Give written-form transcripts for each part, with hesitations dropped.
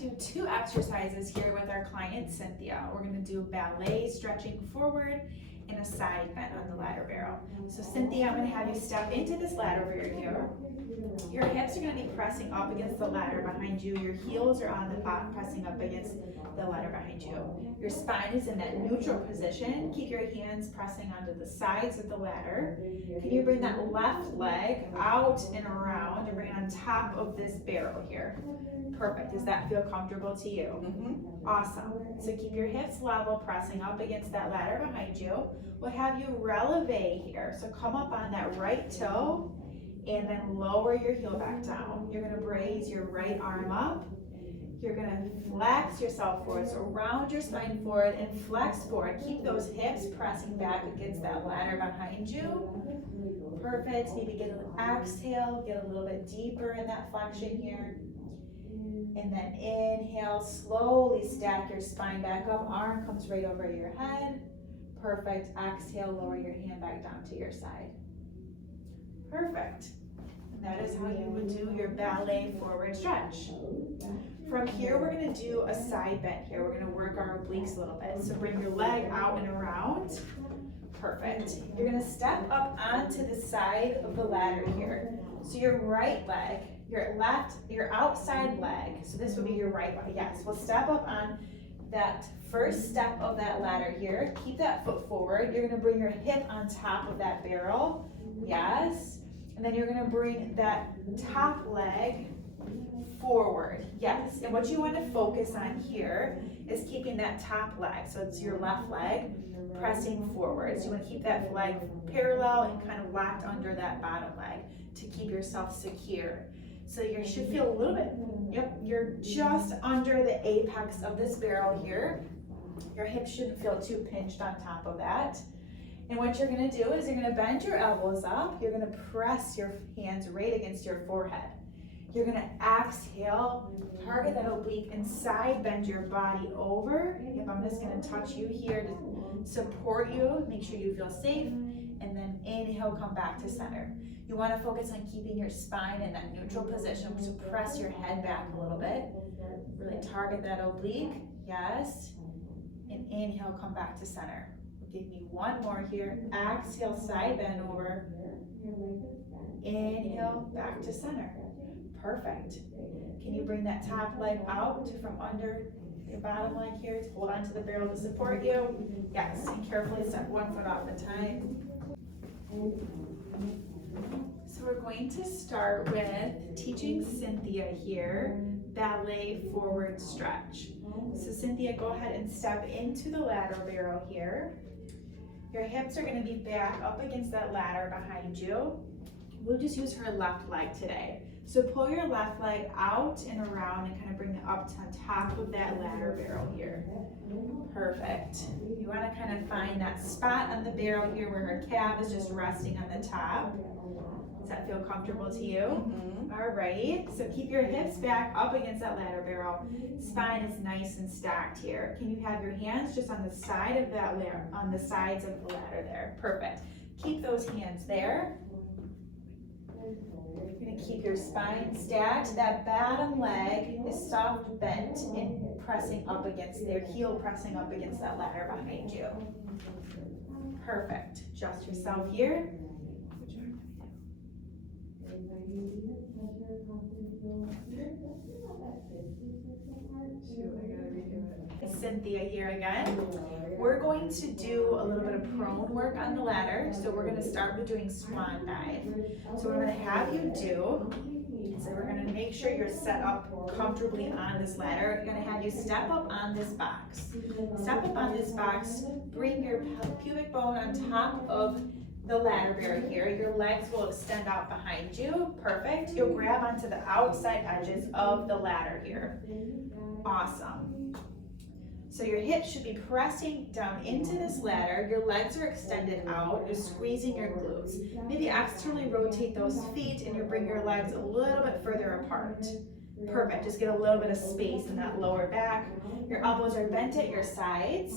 do 2 exercises here with our client Cynthia. We're gonna do ballet stretching forward and a side bend on the ladder barrel. So Cynthia, I'm gonna have you step into this ladder barrel here. Your hips are gonna be pressing up against the ladder behind you. Your heels are on the bottom, pressing up against the ladder behind you. Your spine is in that neutral position. Keep your hands pressing onto the sides of the ladder. Can you bring that left leg out and around and bring it on top of this barrel here? Perfect. Does that feel comfortable to you? Mm-hmm. Awesome. So keep your hips level, pressing up against that ladder behind you. We'll have you releve here. So come up on that right toe and then lower your heel back down. You're gonna raise your right arm up. You're gonna flex yourself forward. So round your spine forward and flex forward. Keep those hips pressing back against that ladder behind you. Perfect. Maybe get an exhale, get a little bit deeper in that flexion here. And then inhale, slowly stack your spine back up. Arm comes right over your head. Perfect. Exhale, lower your hand back down to your side. Perfect. And that is how you would do your ballet forward stretch. From here, we're gonna do a side bend here. We're gonna work our obliques a little bit. So bring your leg out and around. Perfect. You're gonna step up onto the side of the ladder here. So your right leg, your outside leg, so this would be your right leg, yes. We'll step up on that first step of that ladder here. Keep that foot forward. You're gonna bring your hip on top of that barrel, yes. And then you're gonna bring that top leg forward, yes. And what you wanna focus on here is keeping that top leg, so it's your left leg, pressing forward. So you wanna keep that leg parallel and kind of locked under that bottom leg to keep yourself secure. So you should feel a little bit, yep, you're just under the apex of this barrel here. Your hips shouldn't feel too pinched on top of that. And what you're gonna do is you're gonna bend your elbows up. You're gonna press your hands right against your forehead. You're gonna exhale, target that oblique and side bend your body over. Yep, I'm just gonna touch you here to support you, make sure you feel safe. And then inhale, come back to center. You want to focus on keeping your spine in that neutral position, so press your head back a little bit. Really target that oblique, yes. And inhale, come back to center. Give me one more here. Exhale, side bend over. Inhale, back to center. Perfect. Can you bring that top leg out from under your bottom leg here to hold onto the barrel to support you? Yes, and carefully step one foot off at a time. So we're going to start with teaching Cynthia here ballet forward stretch. So Cynthia, go ahead and step into the ladder barrel here. Your hips are going to be back up against that ladder behind you. We'll just use her left leg today. So pull your left leg out and around and kind of bring it up to top of that ladder barrel here. Perfect. You want to kind of find that spot on the barrel here where her calf is just resting on the top. Does that feel comfortable to you? Mm-hmm. All right. So keep your hips back up against that ladder barrel. Spine is nice and stacked here. Can you have your hands just on the side of that ladder, on the sides of the ladder there? Perfect. Keep those hands there. You're going to keep your spine stacked. That bottom leg is soft bent and pressing up against their heel, pressing up against that ladder behind you. Perfect. Adjust yourself here. Cynthia here again. We're going to do a little bit of prone work on the ladder. So we're going to start with doing swan dive. So what I'm going to have you do is we're going to make sure you're set up comfortably on this ladder. I'm going to have you step up on this box. Step up on this box, bring your pubic bone on top of the ladder barrel here. Your legs will extend out behind you. Perfect. You'll grab onto the outside edges of the ladder here. Awesome. So your hips should be pressing down into this ladder. Your legs are extended out. You're squeezing your glutes. Maybe externally rotate those feet and you bring your legs a little bit further apart. Perfect. Just get a little bit of space in that lower back. Your elbows are bent at your sides.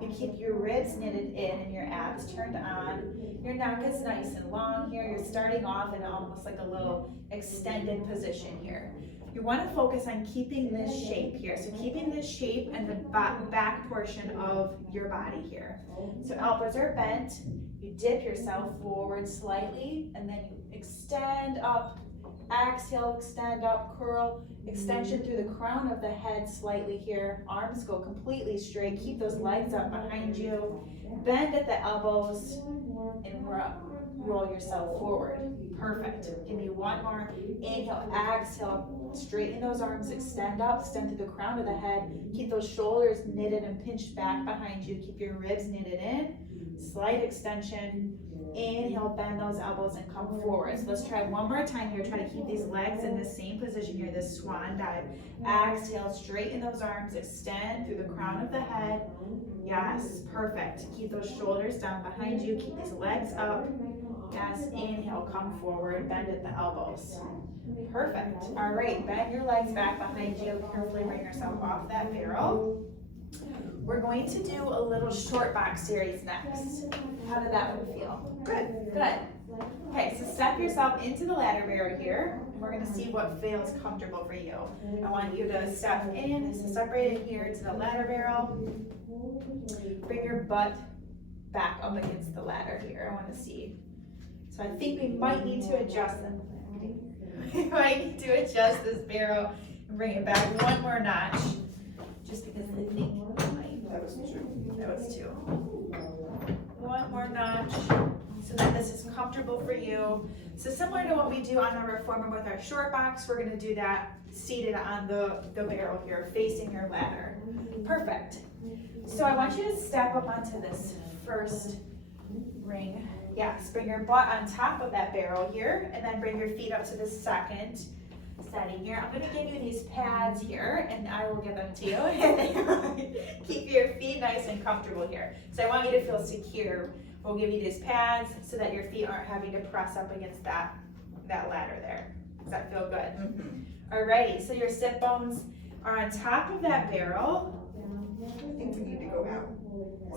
You keep your ribs knitted in and your abs turned on. Your neck is nice and long here. You're starting off in almost like a little extended position here. You want to focus on keeping this shape here. So keeping this shape and the back portion of your body here. So elbows are bent. You dip yourself forward slightly and then you extend up. Exhale, extend up, curl, extension through the crown of the head slightly here. Arms go completely straight. Keep those legs up behind you. Bend at the elbows and roll yourself forward. Perfect. Give me one more. Inhale, exhale, straighten those arms, extend up, extend through the crown of the head. Keep those shoulders knitted and pinched back behind you. Keep your ribs knitted in. Slight extension. Inhale, bend those elbows and come forward. So let's try one more time here. Try to keep these legs in the same position here, this swan dive. Exhale, straighten those arms, extend through the crown of the head. Yes, perfect. Keep those shoulders down behind you. Keep these legs up. Yes, inhale, come forward, bend at the elbows. Perfect. All right, bend your legs back behind you. Carefully bring yourself off that barrel. We're going to do a little short box series next. How did that one feel? Good, good. Okay, so step yourself into the ladder barrel here. And we're gonna see what feels comfortable for you. I want you to step in, so step right in here to the ladder barrel. Bring your butt back up against the ladder here. I wanna see. So I think we might need to adjust them. We might need to adjust this barrel and bring it back one more notch. Just because I think that was two. That was two. One more notch so that this is comfortable for you. So similar to what we do on the reformer with our short box, we're gonna do that seated on the barrel here, facing your ladder. Perfect. So I want you to step up onto this first ring. Yes, bring your butt on top of that barrel here, and then bring your feet up to the second setting here. I'm going to give you these pads here, and I will give them to you. And keep your feet nice and comfortable here. So I want you to feel secure. We'll give you these pads so that your feet aren't having to press up against that ladder there. Does that feel good? Mm-hmm. Alrighty, so your sit bones are on top of that barrel. I think we need to go out.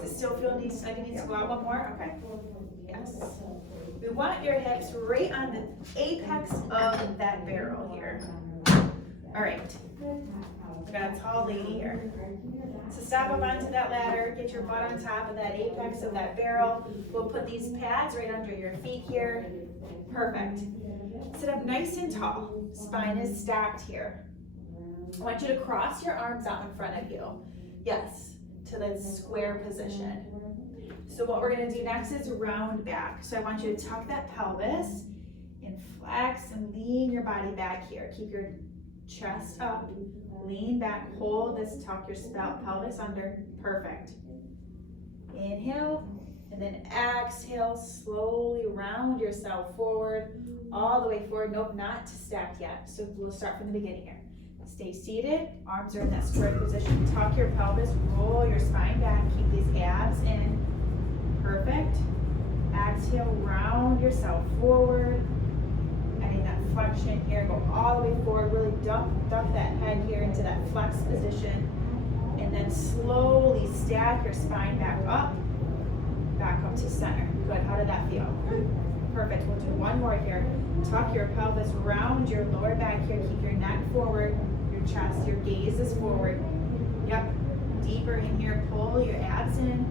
Does it still feel like it needs to go out one more? Okay. Yes. We want your hips right on the apex of that barrel here. All right. We got a tall lady here. So step up onto that ladder, get your butt on top of that apex of that barrel. We'll put these pads right under your feet here. Perfect. Sit up nice and tall. Spine is stacked here. I want you to cross your arms out in front of you. Yes, to the square position. So what we're gonna do next is round back. So I want you to tuck that pelvis and flex and lean your body back here. Keep your chest up, lean back, hold this, tuck your pelvis under. Perfect. Inhale, and then exhale, slowly round yourself forward, all the way forward. Nope, not to stack yet. So we'll start from the beginning here. Stay seated, arms are in that square position. Tuck your pelvis, roll your spine back, keep these abs in. Perfect. Exhale, round yourself forward. Adding that flexion here, go all the way forward, really duck that head here into that flex position. And then slowly stack your spine back up to center. Good, how did that feel? Perfect, we'll do one more here. Tuck your pelvis, round your lower back here, keep your neck forward, your chest, your gaze is forward. Yep, deeper in here, pull your abs in.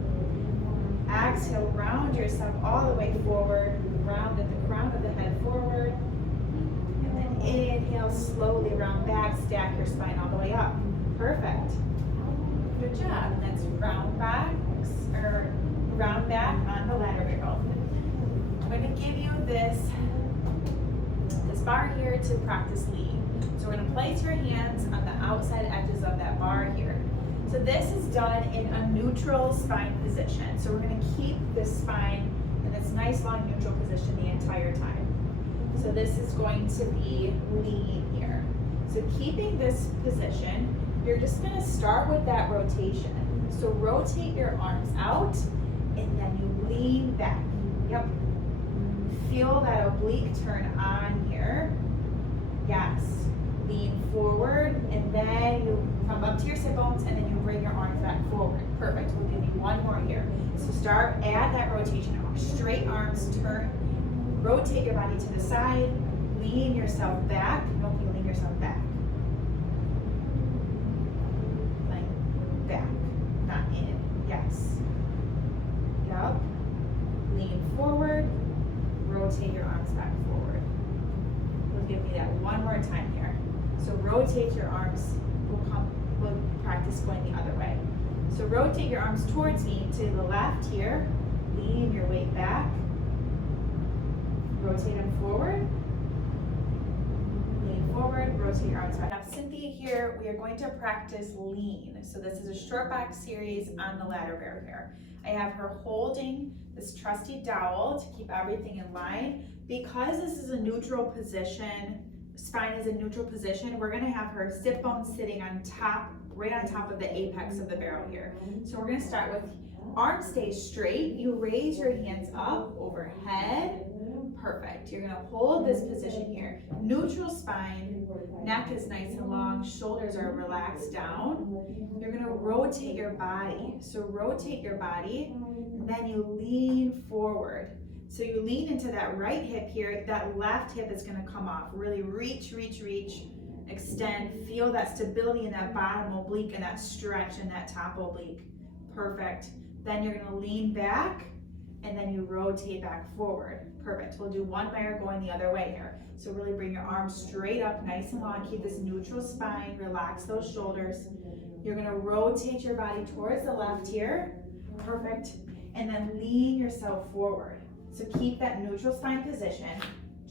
Exhale, round yourself all the way forward, round at the crown of the head forward. And then inhale, slowly round back, stack your spine all the way up. Perfect. Good job. Next, round back on the ladder barrel. I'm going to give you this bar here to practice lean. So we're going to place your hands on the outside edges of that bar here. So this is done in a neutral spine position. So we're going to keep this spine in this nice long neutral position the entire time. So this is going to be lean here. So keeping this position, you're just going to start with that rotation. So rotate your arms out and then you lean back. Yep. Feel that oblique turn on here. Yes. Lean forward, and then you come up to your sit bones, and then you bring your arms back forward. Perfect. We'll give you one more here. So start, add that rotation. Straight arms, turn, rotate your body to the side, lean yourself back. Nope, you lean yourself back. So rotate your arms, we'll practice going the other way. So rotate your arms towards me to the left here, lean your weight back, rotate them forward, lean forward, rotate your arms back. Now Cynthia here, we are going to practice lean. So this is a short box series on the ladder bear here. I have her holding this trusty dowel to keep everything in line. Because this is a neutral position, spine is a neutral position, we're gonna have her sit bones sitting on top, right on top of the apex of the barrel here. So we're gonna start with arms stay straight. You raise your hands up overhead. Perfect. You're gonna hold this position here. Neutral spine, neck is nice and long, shoulders are relaxed down. You're gonna rotate your body. So rotate your body, and then you lean forward. So you lean into that right hip here, that left hip is gonna come off. Really reach, reach, reach, extend. Feel that stability in that bottom oblique and that stretch in that top oblique. Perfect. Then you're gonna lean back, and then you rotate back forward. Perfect. We'll do one more going the other way here. So really bring your arms straight up, nice and long. Keep this neutral spine, relax those shoulders. You're gonna rotate your body towards the left here. Perfect. And then lean yourself forward. So keep that neutral spine position.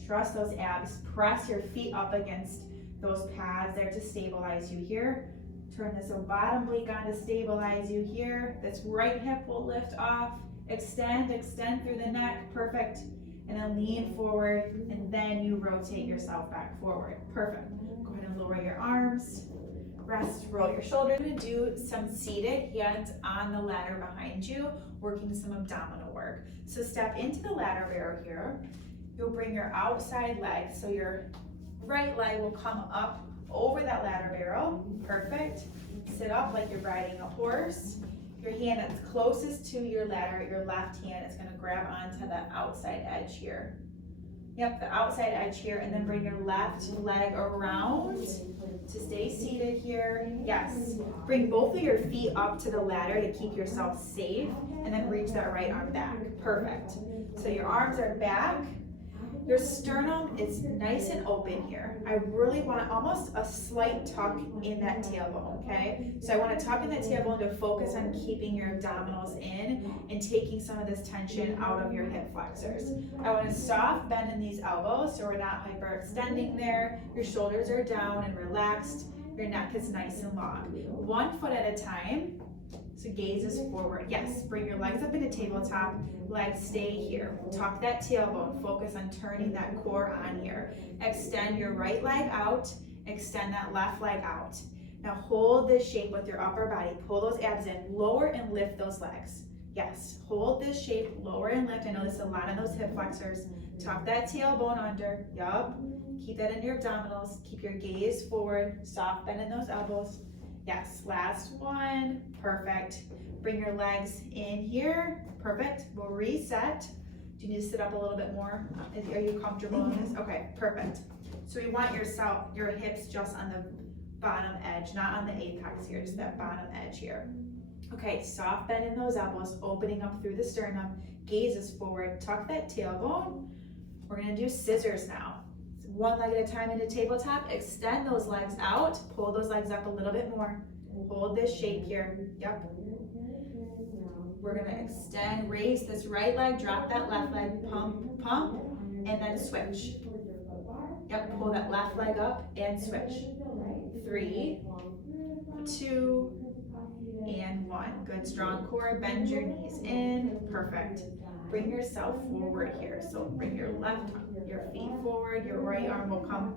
Trust those abs. Press your feet up against those pads there to stabilize you here. Turn this bottom oblique on to stabilize you here. This right hip will lift off. Extend, extend through the neck. Perfect. And then lean forward, and then you rotate yourself back forward. Perfect. Go ahead and lower your arms. Rest, roll your shoulders. We're gonna do some seated, hands on the ladder behind you, working some abdominal work. So step into the ladder barrel here. You'll bring your outside leg, so your right leg will come up over that ladder barrel. Perfect. Sit up like you're riding a horse. Your hand that's closest to your ladder, your left hand is gonna grab onto the outside edge here. Yep, the outside edge here, and then bring your left leg around to stay seated here. Yes, bring both of your feet up to the ladder to keep yourself safe, and then reach that right arm back. Perfect. So your arms are back. Your sternum is nice and open here. I really want almost a slight tuck in that tailbone, okay? So I want to tuck in that tailbone to focus on keeping your abdominals in and taking some of this tension out of your hip flexors. I want a soft bend in these elbows so we're not hyperextending there. Your shoulders are down and relaxed. Your neck is nice and long. 1 foot at a time. So gaze is forward. Yes, bring your legs up into tabletop. Legs stay here. Tuck that tailbone. Focus on turning that core on here. Extend your right leg out. Extend that left leg out. Now hold this shape with your upper body. Pull those abs in. Lower and lift those legs. Yes, hold this shape. Lower and lift. I know there's a lot of those hip flexors. Tuck that tailbone under. Yup. Keep that in your abdominals. Keep your gaze forward. Soft bend in those elbows. Yes, last one. Perfect. Bring your legs in here. Perfect. We'll reset. Do you need to sit up a little bit more? Are you comfortable in this? Okay, perfect. So we want your hips just on the bottom edge, not on the apex here, just that bottom edge here. Okay, soft bend in those elbows, opening up through the sternum. Gaze is forward. Tuck that tailbone. We're gonna do scissors now. One leg at a time into tabletop. Extend those legs out. Pull those legs up a little bit more. Hold this shape here. Yep. We're gonna extend, raise this right leg, drop that left leg, pump, pump, and then switch. Yep, pull that left leg up and switch. 3, 2, and 1. Good, strong core. Bend your knees in. Perfect. Bring yourself forward here. So bring your feet forward. Your right arm will come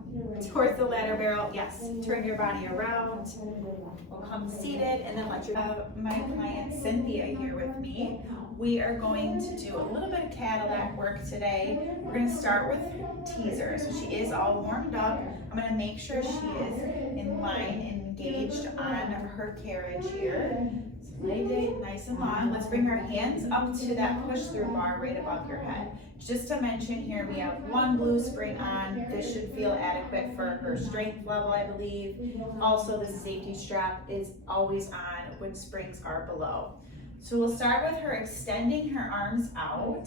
towards the ladder barrel. Yes. Turn your body around. We'll come seated, and then let your my client Cynthia here with me. We are going to do a little bit of Cadillac work today. We're going to start with teasers. So she is all warmed up. I'm going to make sure she is in line and engaged on her carriage here. So lay it nice and long. Let's bring our hands up to that push-through bar right above your head. Just to mention here, we have 1 blue spring on. This should feel adequate for her strength level, I believe. Also, the safety strap is always on when springs are below. So we'll start with her extending her arms out.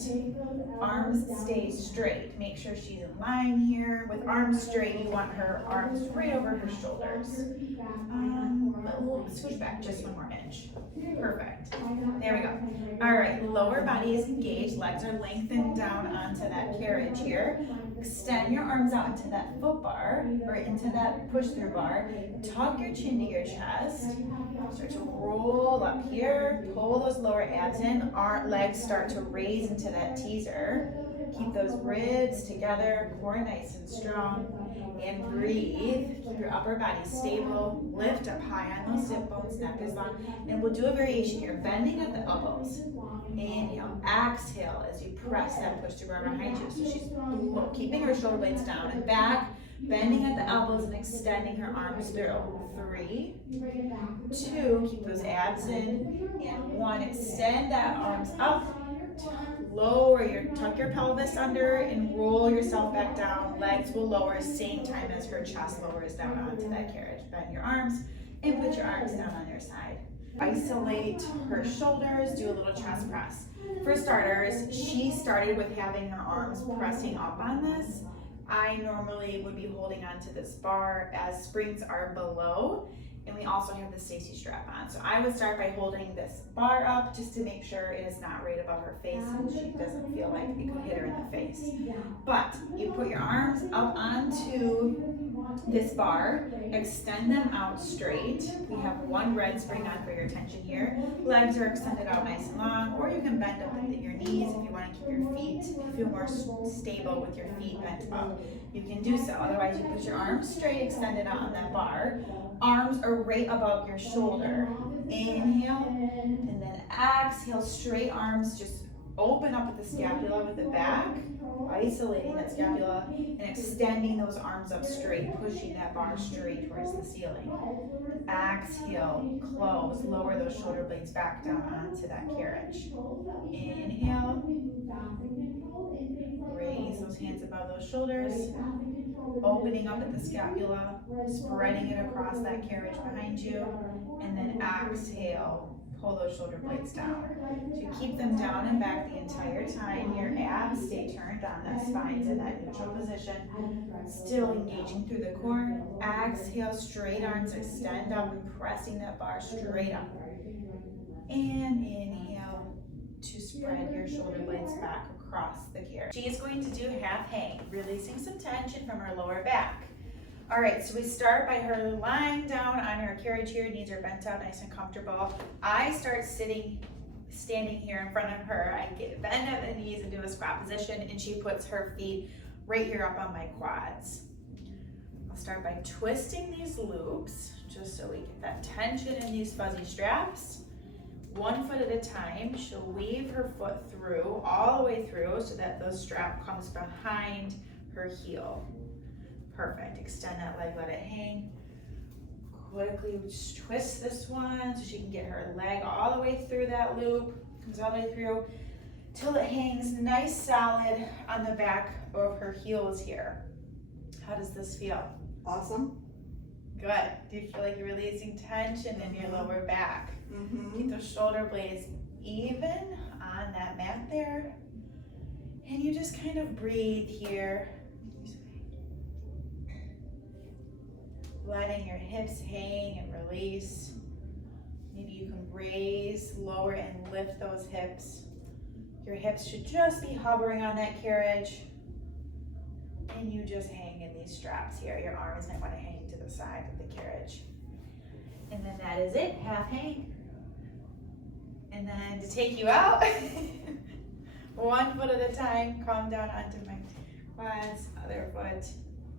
Arms stay straight. Make sure she's in line here. With arms straight, you want her arms right over her shoulders. We'll switch back just one more inch. Perfect. There we go. All right, lower body is engaged. Legs are lengthened down onto that carriage here. Extend your arms out into that foot bar or into that push through bar. Tuck your chin to your chest. Start to roll up here. Pull those lower abs in. Legs start to raise into that teaser. Keep those ribs together. Core nice and strong. And breathe. Keep your upper body stable. Lift up high on those hip bones. Neck is long. And we'll do a variation here. Bending at the elbows. Inhale. Exhale as you press that push through bar behind you. So she's keeping her shoulder blades down and back. Bending at the elbows and extending her arms through. 3, 2, keep those abs in, and 1, extend that arms up, tuck your pelvis under and roll yourself back down. Legs will lower same time as her chest lowers down onto that carriage. Bend your arms and put your arms down on your side. Isolate her shoulders, do a little chest press. For starters, she started with having her arms pressing up on this. I normally would be holding onto this bar as springs are below, and we also have the Stacy strap on. So I would start by holding this bar up just to make sure it is not right above her face and she doesn't feel like it could hit her in the face. But you put your arms up onto this bar, extend them out straight. We have one red spring on for your attention here. Legs are extended out nice and long, or you can bend up at your knees if you want to keep your feet, feel more stable with your feet bent up. You can do so. Otherwise, you put your arms straight, extended out on that bar. Arms are right above your shoulder. Inhale, and then exhale, straight arms, just open up at the scapula with the back, isolating that scapula, and extending those arms up straight, pushing that bar straight towards the ceiling. Exhale, close, lower those shoulder blades back down onto that carriage. Inhale, raise those hands above those shoulders, opening up at the scapula, spreading it across that carriage behind you, and then exhale, pull those shoulder blades down. So you keep them down and back the entire time. Your abs stay turned on, that spine's in that neutral position, still engaging through the core. Exhale, straight arms extend up and pressing that bar straight up. And inhale to spread your shoulder blades back across the carriage. She is going to do half hang, releasing some tension from her lower back. All right, so we start by her lying down on her carriage here, knees are bent out nice and comfortable. I start standing here in front of her. I bend at the knees and do a squat position, and she puts her feet right here up on my quads. I'll start by twisting these loops, just so we get that tension in these fuzzy straps. 1 foot at a time. She'll weave her foot through, all the way through, so that the strap comes behind her heel. Perfect. Extend that leg, let it hang. Quickly twist this one so she can get her leg all the way through that loop. Comes all the way through till it hangs nice solid on the back of her heels here. How does this feel? Awesome. Good. Do you feel like you're releasing tension in your lower back? Keep those shoulder blades even on that mat there. And you just kind of breathe here. Letting your hips hang and release. Maybe you can raise, lower, and lift those hips. Your hips should just be hovering on that carriage. And you just hang in these straps here. Your arms might want to hang to the side of the carriage. And then that is it, half hang. And then to take you out, 1 foot at a time, come down onto my quads, other foot,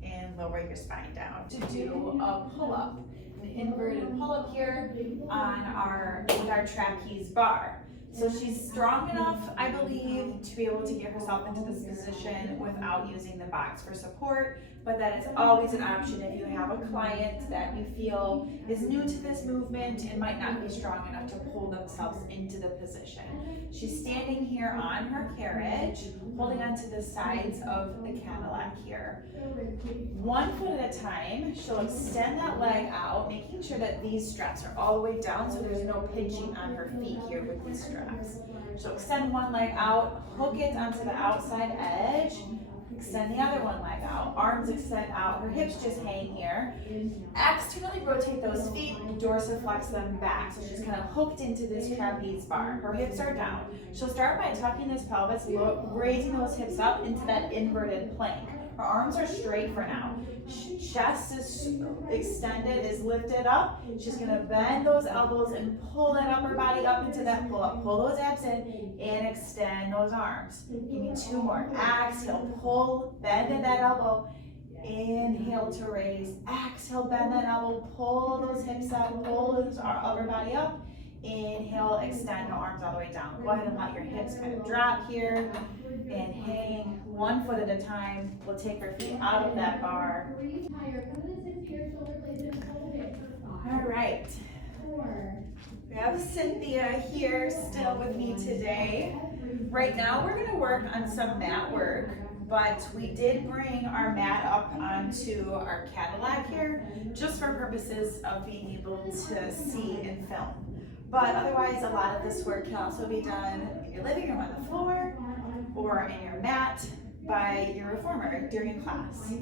and lower your spine down to do a pull-up, an inverted pull-up here with our trapeze bar. So she's strong enough, I believe, to be able to get herself into this position without using the box for support. but that is always an option if you have a client that you feel is new to this movement and might not be strong enough to pull themselves into the position. She's standing here on her carriage, holding onto the sides of the Cadillac here. 1 foot at a time, she'll extend that leg out, making sure that these straps are all the way down so there's no pinching on her feet here with these straps. She'll extend one leg out, hook it onto the outside edge, extend the other one leg out, arms extend out, her hips just hang here. Externally rotate those feet, dorsiflex them back. So she's kind of hooked into this trapeze bar. Her hips are down. She'll start by tucking this pelvis, raising those hips up into that inverted plank. Her arms are straight for now. Chest is extended, is lifted up. She's gonna bend those elbows and pull that upper body up into that pull up. Pull those abs in and extend those arms. Give me 2 more. Exhale, pull, bend at that elbow. Inhale to raise. Exhale, bend that elbow. Pull those hips up. Pull those upper body up. Inhale, extend the arms all the way down. Go ahead and let your hips kind of drop here and hang 1 foot at a time. We'll take our feet out of that bar. All right. We have Cynthia here still with me today. Right now we're gonna work on some mat work, but we did bring our mat up onto our Cadillac here just for purposes of being able to see and film. But otherwise, a lot of this work can also be done in your living room on the floor or in your mat by your reformer during class.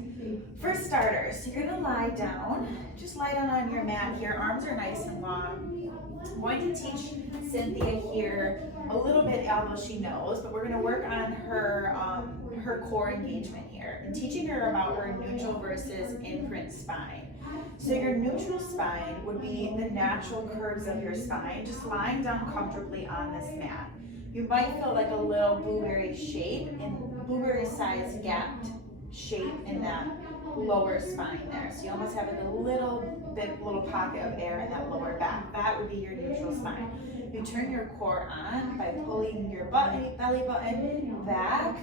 For starters, you're gonna lie down. Just lie down on your mat here. Arms are nice and long. I'm going to teach Cynthia here a little bit, although she knows, but we're gonna work on her core engagement here and teaching her about her neutral versus imprint spine. So your neutral spine would be the natural curves of your spine, just lying down comfortably on this mat. You might feel like a little blueberry shape and blueberry sized gapped shape in that lower spine there. So you almost have like a little pocket of air in that lower back. That would be your neutral spine. You turn your core on by pulling your belly button back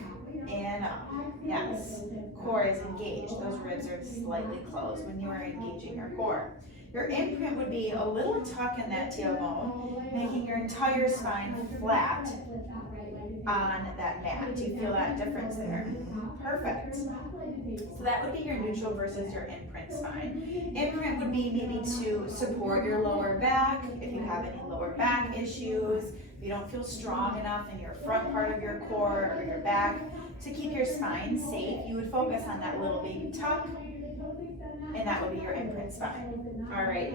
and up. Yes, core is engaged. Those ribs are slightly closed when you are engaging your core. Your imprint would be a little tuck in that tailbone, making your entire spine flat on that mat. Do you feel that difference there? Perfect. So that would be your neutral versus your imprint spine. Imprint would be maybe to support your lower back if you have any lower back issues, if you don't feel strong enough in your front part of your core or your back. To keep your spine safe, you would focus on that little baby tuck, and that would be your imprint spine. All right,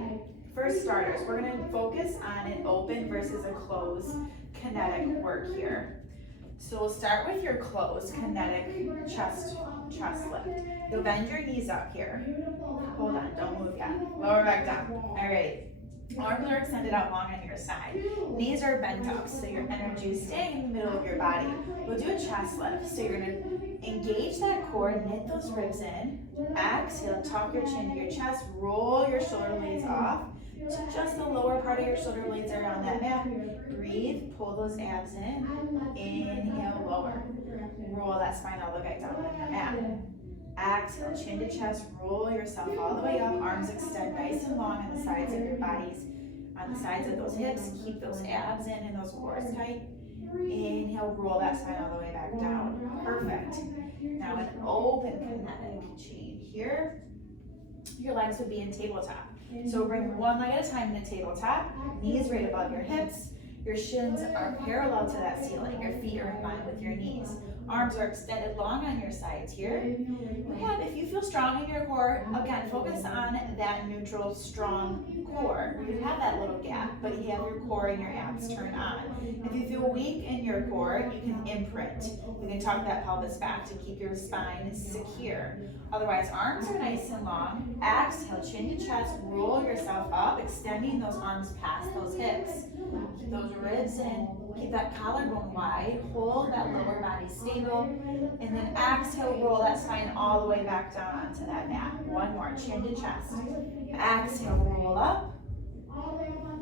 for starters, we're gonna focus on an open versus a closed kinetic work here. So we'll start with your closed kinetic chest lift. You'll bend your knees up here. Hold on, don't move yet. Lower back down. All right. Arms are extended out long on your side. Knees are bent up, so your energy is staying in the middle of your body. We'll do a chest lift. So you're gonna engage that core, knit those ribs in. Exhale, tuck your chin to your chest, roll your shoulder blades off. So just the lower part of your shoulder blades are on that mat. Breathe, pull those abs in. Inhale, lower. Roll that spine all the way back down on your mat. Exhale, chin to chest, roll yourself all the way up, arms extend nice and long on the sides of your bodies, on the sides of those hips, keep those abs in and those cores tight. Inhale, roll that spine all the way back down. Perfect. Now an open kinetic chain here. Your legs would be in tabletop. So bring one leg at a time in the tabletop, knees right above your hips. Your shins are parallel to that ceiling. Your feet are in line with your knees. Arms are extended long on your sides here. If you feel strong in your core, again, focus on that neutral, strong core. You have that little gap, but you have your core and your abs turned on. If you feel weak in your core, you can imprint. You can tuck that pelvis back to keep your spine secure. Otherwise, arms are nice and long. Exhale, chin to chest, roll yourself up, extending those arms past those hips. Keep those ribs in, keep that collarbone wide, hold that lower body stable, and then exhale, roll that spine all the way back down onto that mat. One more, chin to chest. Exhale, roll up.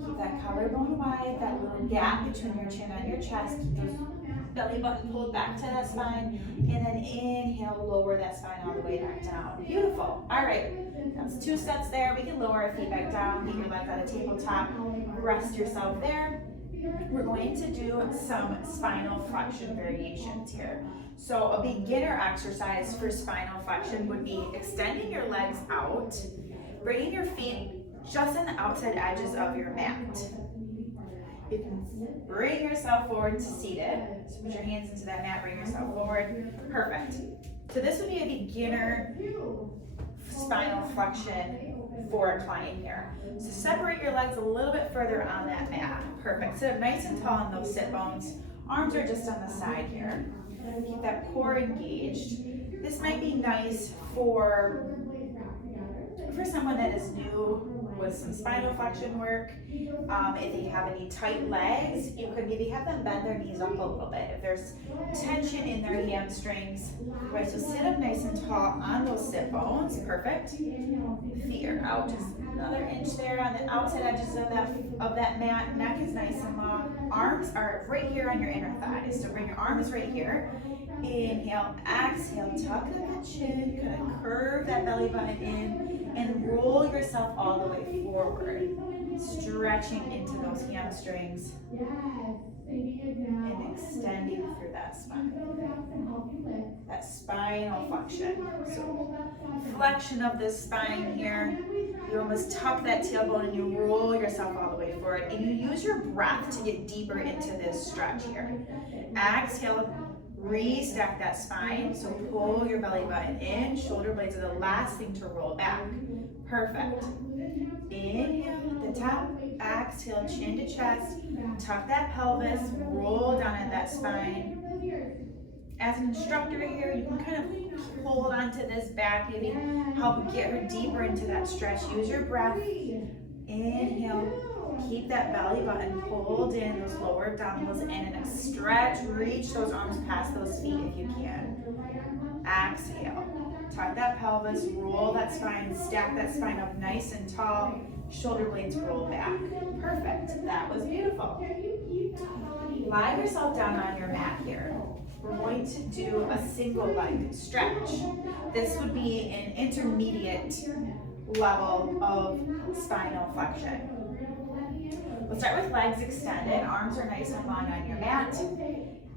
Keep that collarbone wide, that little gap between your chin and your chest. Keep those belly button pulled back to that spine, and then inhale, lower that spine all the way back down. Beautiful. All right, that's 2 sets there. We can lower our feet back down, get your legs on a tabletop, rest yourself there. We're going to do some spinal flexion variations here. So a beginner exercise for spinal flexion would be extending your legs out, bringing your feet just on the outside edges of your mat. You can bring yourself forward to seated. So put your hands into that mat, bring yourself forward. Perfect. So this would be a beginner spinal flexion for a client here. So separate your legs a little bit further on that mat. Perfect. Sit up nice and tall on those sit bones. Arms are just on the side here. Keep that core engaged. This might be nice for someone that is new with some spinal flexion work. If they have any tight legs, you could maybe have them bend their knees up a little bit. If there's tension in their hamstrings, right? So sit up nice and tall on those sit bones. Perfect. Feet are out just another inch there on the outside edges of that mat. Neck is nice and long. Arms are right here on your inner thighs. So bring your arms right here. Inhale, exhale, tuck that chin, kind of curve that belly button in, and roll yourself all the way forward, stretching into those hamstrings and extending through that spine. That spinal flexion. So flexion of this spine here. You almost tuck that tailbone and you roll yourself all the way forward, and you use your breath to get deeper into this stretch here. Exhale. Restack that spine, so pull your belly button in. Shoulder blades are the last thing to roll back. Perfect. Inhale at the top, exhale, chin to chest. Tuck that pelvis, roll down at that spine. As an instructor here, you can kind of hold onto this back, maybe help get her deeper into that stretch. Use your breath. Inhale. Keep that belly button pulled in, those lower abdominals in, and stretch, reach those arms past those feet if you can. Exhale, tuck that pelvis, roll that spine, stack that spine up nice and tall, shoulder blades roll back. Perfect, that was beautiful. Lie yourself down on your mat here. We're going to do a single leg stretch. This would be an intermediate level of spinal flexion. We'll start with legs extended. Arms are nice and long on your mat.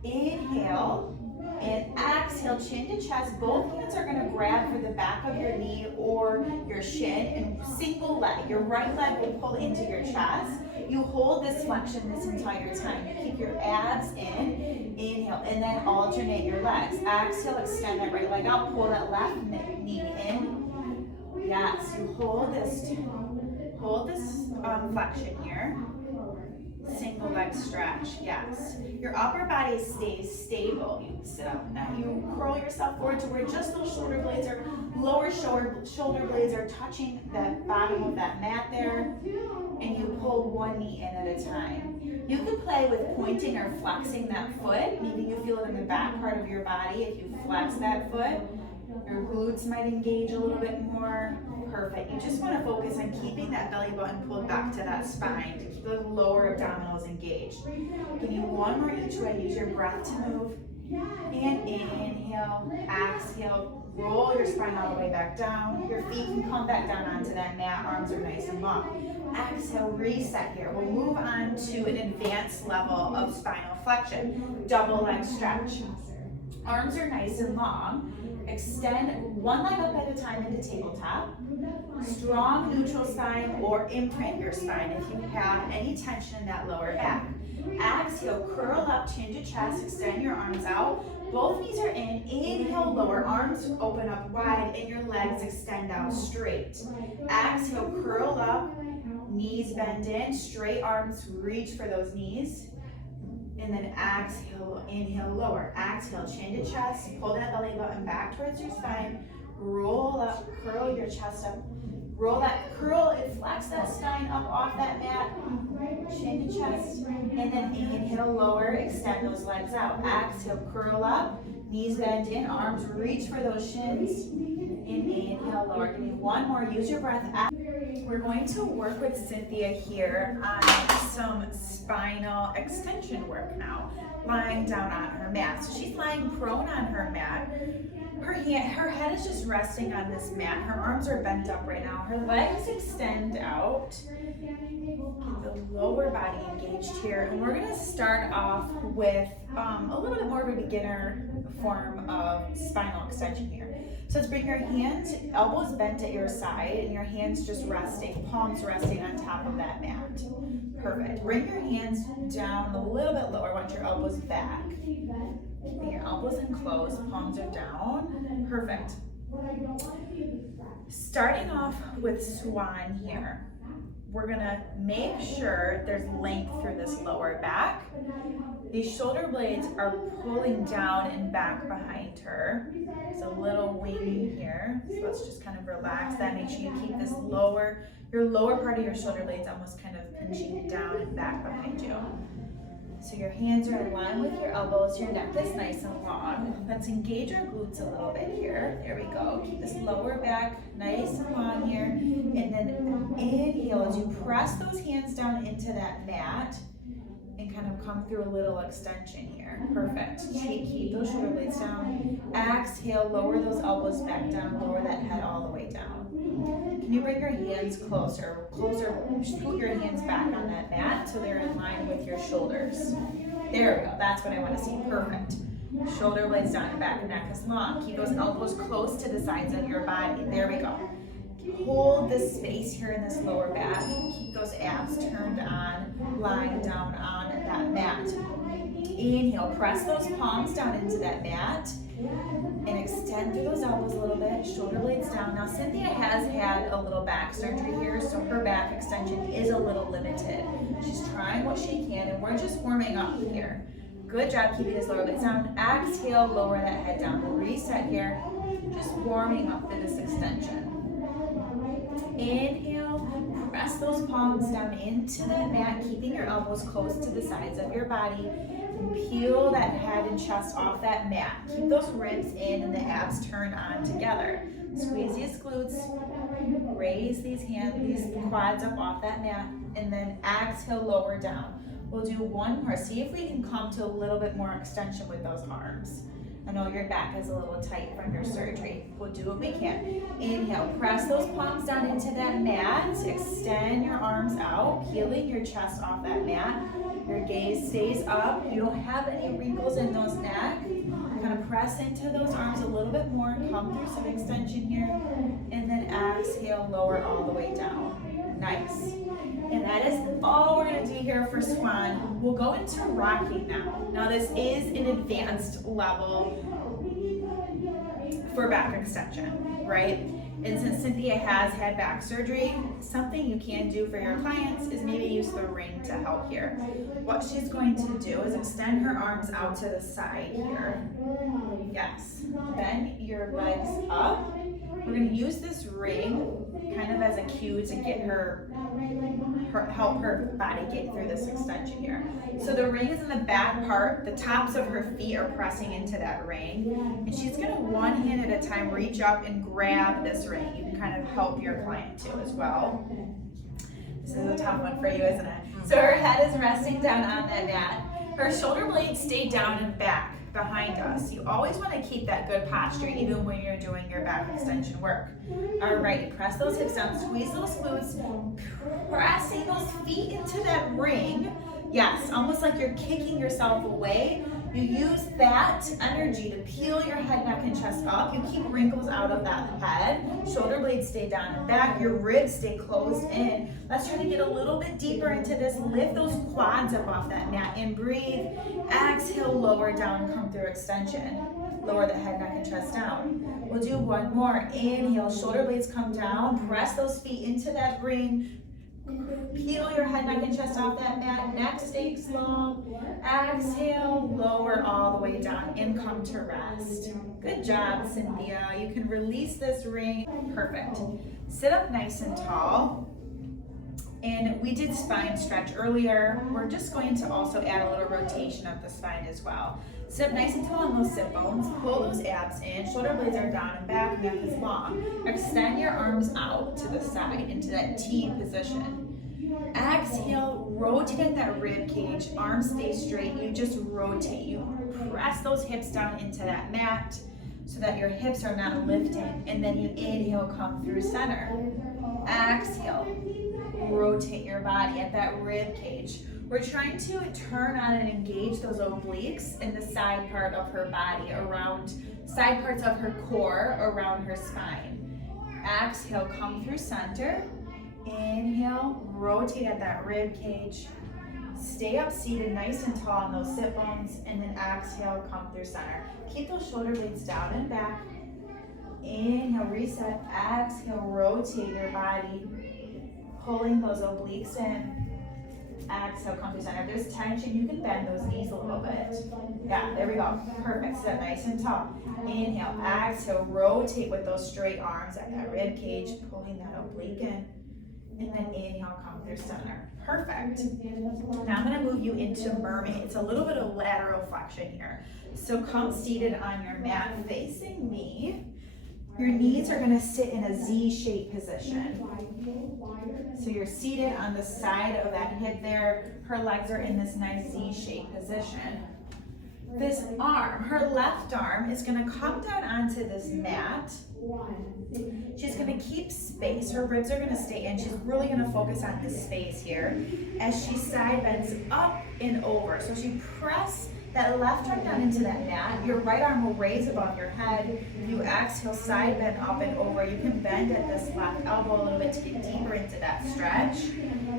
Inhale and exhale, chin to chest. Both hands are going to grab for the back of your knee or your shin, and single leg. Your right leg will pull into your chest. You hold this flexion this entire time. You keep your abs in. Inhale, and then alternate your legs. Exhale, extend that right leg out. Pull that left knee in. Yes, you hold this flexion here. Single leg stretch, yes. Your upper body stays stable. You sit up now, you curl yourself forward to where just those shoulder blades are, lower shoulder blades are touching the bottom of that mat there, and you pull one knee in at a time. You can play with pointing or flexing that foot. Maybe you feel it in the back part of your body. If you flex that foot, your glutes might engage a little bit more. Perfect. You just want to focus on keeping that belly button pulled back to that spine to keep those lower abdominals engaged. Give me one more each way. Use your breath to move. And inhale, exhale, roll your spine all the way back down. Your feet can come back down onto that mat. Arms are nice and long. Exhale, reset here. We'll move on to an advanced level of spinal flexion. Double leg stretch. Arms are nice and long. Extend one leg up at a time into tabletop. Strong neutral spine, or imprint your spine if you have any tension in that lower back. Exhale, curl up, chin to chest, extend your arms out. Both knees are in. Inhale, lower arms open up wide, and your legs extend out straight. Exhale, curl up, knees bend in, straight arms reach for those knees. And then exhale, inhale, lower. Exhale, chin to chest, pull that belly button back towards your spine. Roll up, curl your chest up. Roll that, curl and flex that spine up off that mat. Chin to chest. And then inhale, lower, extend those legs out. Exhale, curl up, knees bend in, arms reach for those shins. And inhale, lower. Give me one more, use your breath. we're going to work with Cynthia here on some spinal extension work now, lying down on her mat. So she's lying prone on her mat. Her head is just resting on this mat. Her arms are bent up right now. Her legs extend out. Keep the lower body engaged here. And we're gonna start off with a little bit more of a beginner form of spinal extension here. So let's bring your hands, elbows bent at your side, and your hands just resting, palms resting on top of that mat. Perfect. Bring your hands down a little bit lower. I want your elbows back. Bring your elbows in close, palms are down. Perfect. Starting off with swan here. We're gonna make sure there's length through this lower back. These shoulder blades are pulling down and back behind her. There's a little wing here. So let's just kind of relax that. Make sure you keep this your lower part of your shoulder blades almost kind of pinching down and back behind you. So your hands are in line with your elbows, your neck is nice and long. Let's engage our glutes a little bit here. There we go. Keep this lower back nice and long here. And then inhale as you press those hands down into that mat and kind of come through a little extension here. Perfect. Keep those shoulder blades down. Exhale, lower those elbows back down, lower that head all the way down. Can you bring your hands closer? Scoot your hands back on that mat so they're in line with your shoulders. There we go, that's what I want to see, perfect. Shoulder blades down, your back and neck is long. Keep those elbows close to the sides of your body, there we go. Hold this space here in this lower back. Keep those abs turned on, lying down on that mat. Inhale, press those palms down into that mat and extend through those elbows a little bit, shoulder blades down. Now Cynthia has had a little back surgery here, so her back extension is a little limited. She's trying what she can and we're just warming up here. Good job keeping those lower blades down. Exhale, lower that head down. We'll reset here, just warming up for this extension. Inhale, press those palms down into that mat, keeping your elbows close to the sides of your body. And peel that head and chest off that mat. Keep those ribs in and the abs turn on together. Squeeze these glutes, raise these quads up off that mat, and then exhale, lower down. We'll do one more. See if we can come to a little bit more extension with those arms. I know your back is a little tight from your surgery. We'll do what we can. Inhale, press those palms down into that mat. Extend your arms out, peeling your chest off that mat. Your gaze stays up. You don't have any wrinkles in those neck. Kind of press into those arms a little bit more. Come through some extension here. And then exhale, lower all the way down. Nice. And that is all we're going to do here for swan. We'll go into rocking now. Now this is an advanced level for back extension, right? And since Cynthia has had back surgery, something you can do for your clients is maybe use the ring to help here. What she's going to do is extend her arms out to the side here. Yes. Bend your legs up. We're going to use this ring kind of as a cue to get help her body get through this extension here. So the ring is in the back part, the tops of her feet are pressing into that ring, and she's gonna one hand at a time reach up and grab this ring. You can kind of help your client too as well. This is a tough one for you, isn't it? So her head is resting down on that mat. Her shoulder blades stay down and back behind us. You always want to keep that good posture even when you're doing your back extension work. Alrighty, press those hips down, squeeze those glutes, pressing those feet into that ring. Yes, almost like you're kicking yourself away. You use that energy to peel your head, neck, and chest up. You keep wrinkles out of that head. Shoulder blades stay down and back. Your ribs stay closed in. Let's try to get a little bit deeper into this. Lift those quads up off that mat and breathe. Exhale, lower down, come through extension. Lower the head, neck, and chest down. We'll do one more. Inhale, shoulder blades come down. Press those feet into that ring. Peel your head, neck, and chest off that mat. Neck stays long. Exhale, lower all the way down and come to rest. Good job, Cynthia. You can release this ring. Perfect. Sit up nice and tall. And we did spine stretch earlier. We're just going to also add a little rotation of the spine as well. Sit up nice and tall on those sit bones. Pull those abs in. Shoulder blades are down and back. Neck is long. Extend your arms out to the side into that T position. Exhale, rotate at that rib cage. Arms stay straight. You just rotate. You press those hips down into that mat so that your hips are not lifting. And then you inhale, come through center. Exhale, rotate your body at that rib cage. We're trying to turn on and engage those obliques in the side part of her body, around side parts of her core, around her spine. Exhale, come through center. Inhale, rotate at that rib cage. Stay up seated nice and tall on those sit bones, and then exhale, come through center. Keep those shoulder blades down and back. Inhale, reset. Exhale, rotate your body, pulling those obliques in. Exhale, come through center. If there's tension, you can bend those knees a little bit. Yeah, there we go. Perfect. Sit up nice and tall. Inhale, exhale, rotate with those straight arms at that rib cage, pulling that oblique in. And then inhale, come through center. Perfect. Now I'm going to move you into mermaid. It's a little bit of lateral flexion here. So come seated on your mat facing me. Your knees are going to sit in a Z-shaped position. So you're seated on the side of that hip there. Her legs are in this nice Z-shaped position. This arm, her left arm, is going to come down onto this mat. She's going to keep space. Her ribs are going to stay in. She's really going to focus on this space here as she side bends up and over. So as you press that left arm down into that mat, your right arm will raise above your head. You exhale, side bend up and over. You can bend at this left elbow a little bit to get deeper into that stretch.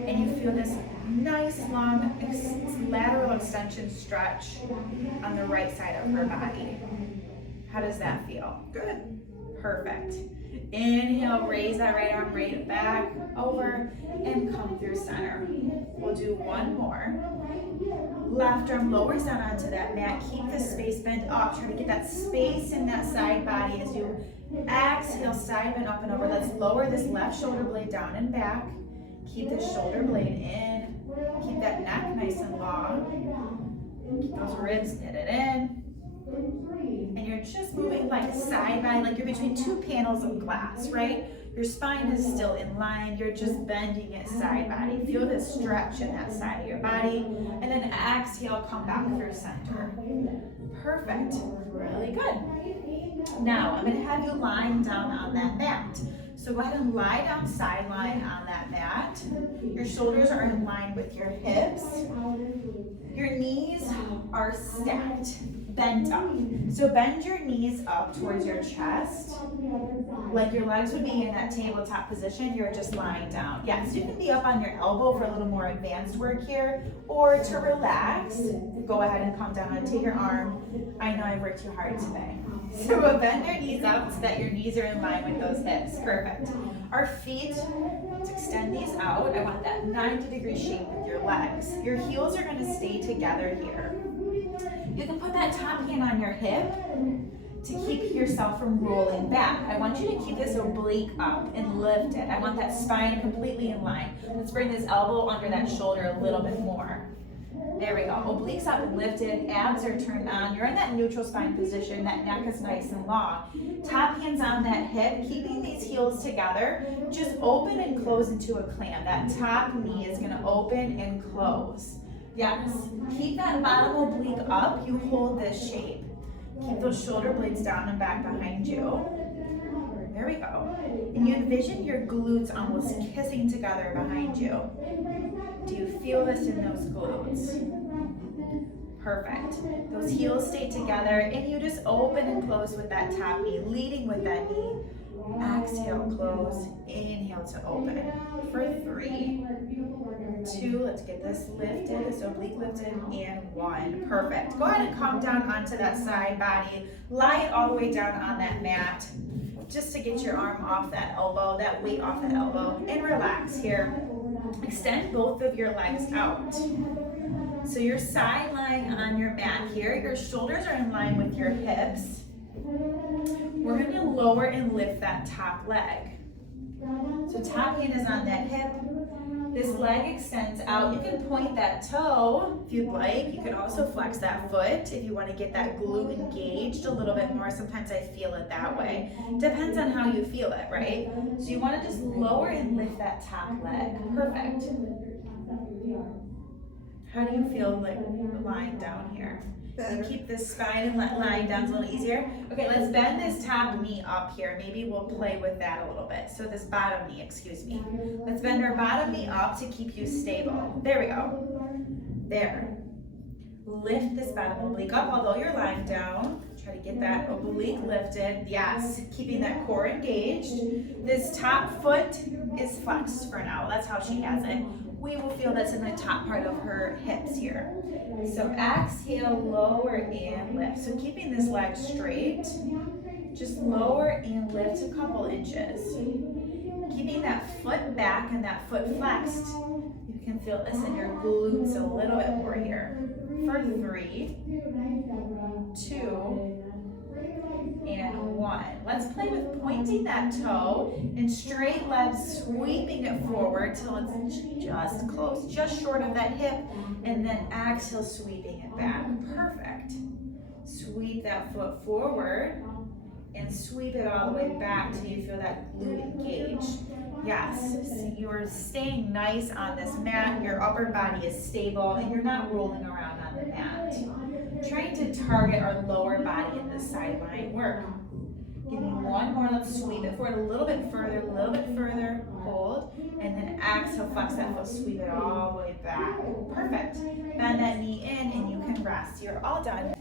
And you feel this nice long lateral extension stretch on the right side of her body. How does that feel? Good. Perfect. Inhale, raise that right arm, bring it back, over, and come through center. We'll do one more. Left arm lowers down onto that mat. Keep the space bend up. Try to get that space in that side body as you exhale, side bend up and over. Let's lower this left shoulder blade down and back. Keep this shoulder blade in. Keep that neck nice and long. Keep those ribs knitted in. And you're just moving like side by, like you're between two panels of glass, right? Your spine is still in line. You're just bending it side body. Feel this stretch in that side of your body. And then exhale, come back through center. Perfect. Really good. Now, I'm going to have you lying down on that mat. So go ahead and lie down side lying on that mat. Your shoulders are in line with your hips. Your knees are stacked, bent up. So bend your knees up towards your chest, like your legs would be in that tabletop position. You're just lying down. Yes, you can be up on your elbow for a little more advanced work here, or to relax, go ahead and come down and take your arm. I know I worked too hard today. So we'll bend your knees up so that your knees are in line with those hips. Perfect. Our feet, let's extend these out. I want that 90-degree shape with your legs. Your heels are going to stay together here. You can put that top hand on your hip to keep yourself from rolling back. I want you to keep this oblique up and lift it. I want that spine completely in line. Let's bring this elbow under that shoulder a little bit more. There we go. Obliques up and lifted. Abs are turned on. You're in that neutral spine position. That neck is nice and long. Top hands on that hip, keeping these heels together. Just open and close into a clam. That top knee is going to open and close. Yes. Keep that bottom oblique up. You hold this shape. Keep those shoulder blades down and back behind you. There we go. And you envision your glutes almost kissing together behind you. Do you feel this in those glutes? Perfect. Those heels stay together and you just open and close with that top knee, leading with that knee. Exhale, close. Inhale to open. For 3, 2, let's get this lifted, this oblique lifted, and 1. Perfect. Go ahead and come down onto that side body. Lie it all the way down on that mat, just to get your arm off that elbow, that weight off that elbow, and relax here. Extend both of your legs out. So you're side lying on your mat here. Your shoulders are in line with your hips. We're going to lower and lift that top leg. So top hand is on that hip. This leg extends out. You can point that toe if you'd like. You can also flex that foot if you want to get that glute engaged a little bit more. Sometimes I feel it that way. Depends on how you feel it, right? So you want to just lower and lift that top leg. Perfect. How do you feel like lying down here? You keep this spine and lying down a little easier. Okay, let's bend this top knee up here. Maybe we'll play with that a little bit. So this bottom knee, excuse me. Let's bend our bottom knee up to keep you stable. There we go. There. Lift this bottom oblique up, although you're lying down. Try to get that oblique lifted. Yes, keeping that core engaged. This top foot is flexed for now. That's how she has it. We will feel this in the top part of her hips here. So exhale, lower and lift. So keeping this leg straight, just lower and lift a couple inches. Keeping that foot back and that foot flexed. You can feel this in your glutes a little bit more here. For 3, 2, and 1. Let's play with pointing that toe and straight legs, sweeping it forward till it's just close, just short of that hip, and then exhale, sweeping it back. Perfect. Sweep that foot forward and sweep it all the way back till you feel that glute engage. Yes, so you're staying nice on this mat, your upper body is stable, and you're not rolling around on the mat. Trying to target our lower body in this sideline work. Give me one more, let's sweep it forward a little bit further, hold, and then exhale, flex that foot, sweep it all the way back. Perfect. Bend that knee in and you can rest. You're all done.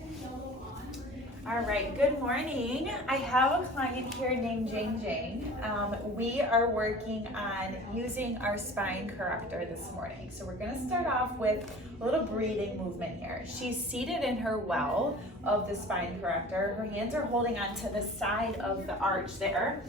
All right, good morning. I have a client here named Jane. We are working on using our spine corrector this morning. So we're gonna start off with a little breathing movement here. She's seated in her well of the spine corrector. Her hands are holding onto the side of the arch there.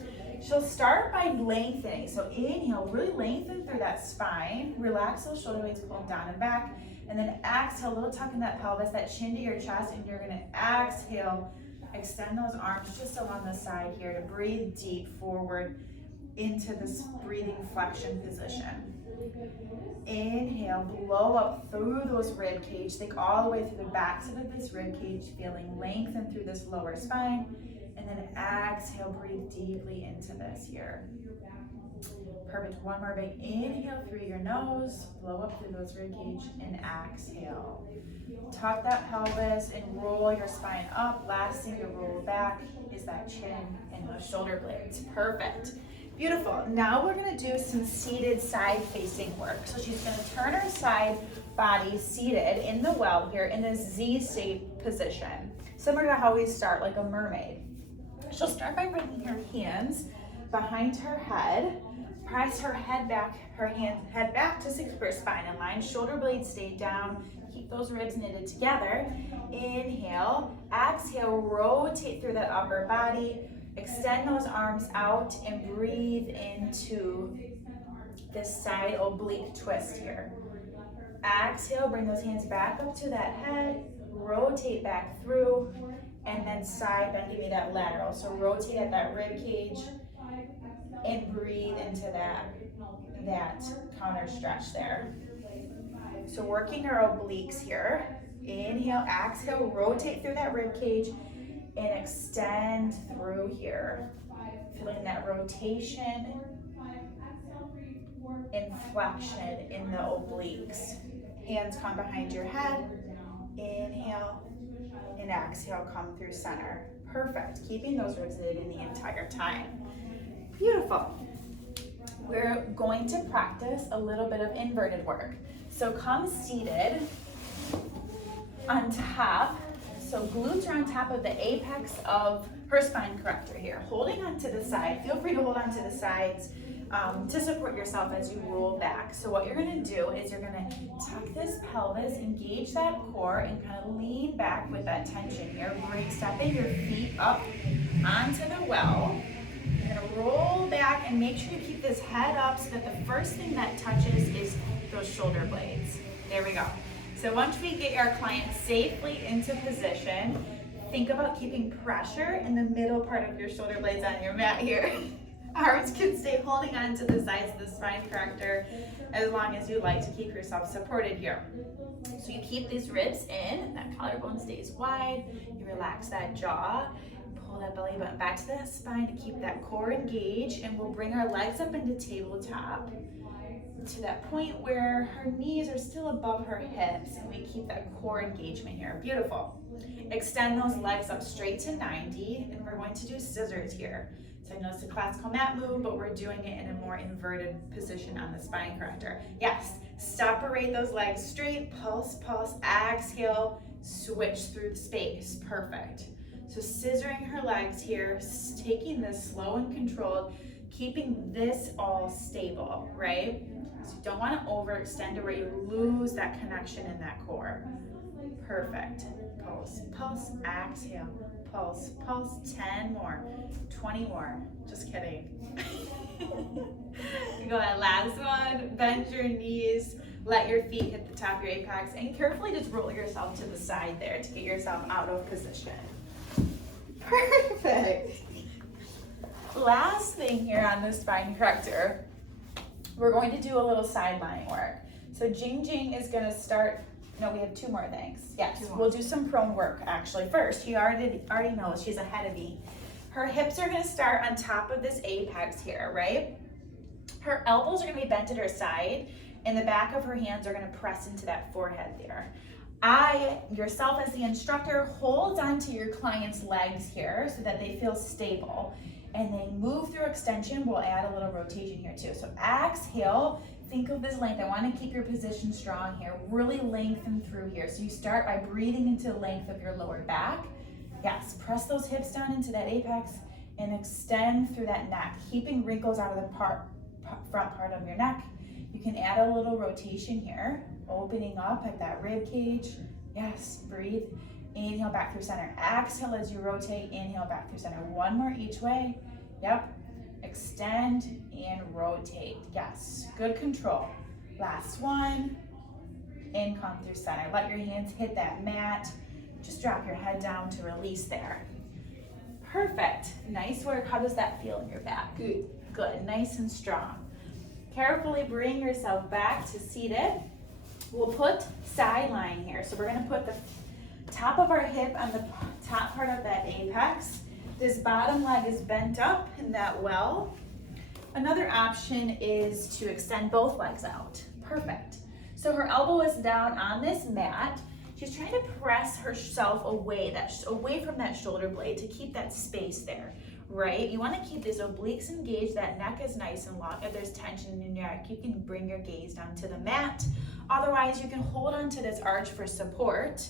She'll start by lengthening. So inhale, really lengthen through that spine. Relax those shoulder blades, pull them down and back. And then exhale, a little tuck in that pelvis, that chin to your chest, and you're gonna exhale, extend those arms just along the side here to breathe deep forward into this breathing flexion position. Inhale, blow up through those rib cage. Think all the way through the back side of this rib cage, feeling lengthen through this lower spine. And then exhale, breathe deeply into this here. Perfect. One more big inhale through your nose, blow up through those rib cage, and exhale. Tuck that pelvis and roll your spine up. Last thing to roll back is that chin and those shoulder blades. Perfect. Beautiful. Now we're going to do some seated side facing work. So she's going to turn her side body seated in the well here in this Z-shaped position. Similar to how we start, like a mermaid. She'll start by bringing her hands behind her head. Press her head back to 6 spine in line. Shoulder blades stay down. Keep those ribs knitted together. Inhale, exhale, rotate through that upper body. Extend those arms out and breathe into this side oblique twist here. Exhale, bring those hands back up to that head. Rotate back through, and then side bend, give me that lateral. So rotate at that rib cage and breathe into that counter stretch there. So working our obliques here. Inhale, exhale, rotate through that rib cage and extend through here. Feeling that rotation and flexion in the obliques. Hands come behind your head. Inhale and exhale, come through center. Perfect. Keeping those ribs knitted the entire time. Beautiful. We're going to practice a little bit of inverted work. So come seated on top. So glutes are on top of the apex of her spine corrector here. Holding onto the side. Feel free to hold onto the sides to support yourself as you roll back. So what you're going to do is you're going to tuck this pelvis, engage that core, and kind of lean back with that tension here. Stepping your feet up onto the well. You're going to roll back and make sure you keep this head up so that the first thing that touches is those shoulder blades. There we go. So once we get our client safely into position, think about keeping pressure in the middle part of your shoulder blades on your mat here. Arms can stay holding on to the sides of the spine corrector as long as you like to keep yourself supported here. So you keep these ribs in, that collarbone stays wide, you relax that jaw, pull that belly button back to that spine to keep that core engaged, and we'll bring our legs up into tabletop to that point where her knees are still above her hips, and we keep that core engagement here. Beautiful. Extend those legs up straight to 90, and we're going to do scissors here. So I know it's a classical mat move, but we're doing it in a more inverted position on the spine corrector. Yes, separate those legs straight, pulse, pulse, exhale, switch through the space. Perfect. So scissoring her legs here, taking this slow and controlled, keeping this all stable, right? So you don't want to overextend to where you lose that connection in that core. Perfect. Pulse, pulse, exhale, pulse, pulse, 10 more, 20 more. Just kidding. You go that last one, bend your knees, let your feet hit the top of your apex, and carefully just roll yourself to the side there to get yourself out of position. Perfect. Last thing here on the spine corrector, we're going to do a little sideline work. So Jing Jing is going to start. No, we have two more things. Yes, we'll do some prone work actually first. She already knows, she's ahead of me. Her hips are gonna start on top of this apex here, right? Her elbows are gonna be bent at her side, and the back of her hands are gonna press into that forehead there. Yourself as the instructor, hold onto your client's legs here so that they feel stable. And they move through extension. We'll add a little rotation here too. So exhale. Think of this length. I want to keep your position strong here. Really lengthen through here. So you start by breathing into the length of your lower back. Yes, press those hips down into that apex and extend through that neck, keeping wrinkles out of the front part of your neck. You can add a little rotation here, opening up at that rib cage. Yes, breathe. Inhale back through center. Exhale as you rotate. Inhale back through center. One more each way. Yep. Extend and rotate. Yes, good control. Last one. And come through center. Let your hands hit that mat. Just drop your head down to release there. Perfect. Nice work. How does that feel in your back? Good. Good. Nice and strong. Carefully bring yourself back to seated. We'll put sideline here. So we're going to put the top of our hip on the top part of that apex. This bottom leg is bent up in that well. Another option is to extend both legs out. Perfect. So her elbow is down on this mat. She's trying to press herself away from that shoulder blade to keep that space there, right? You want to keep these obliques engaged, that neck is nice and long. If there's tension in your neck, you can bring your gaze down to the mat. Otherwise, you can hold onto this arch for support.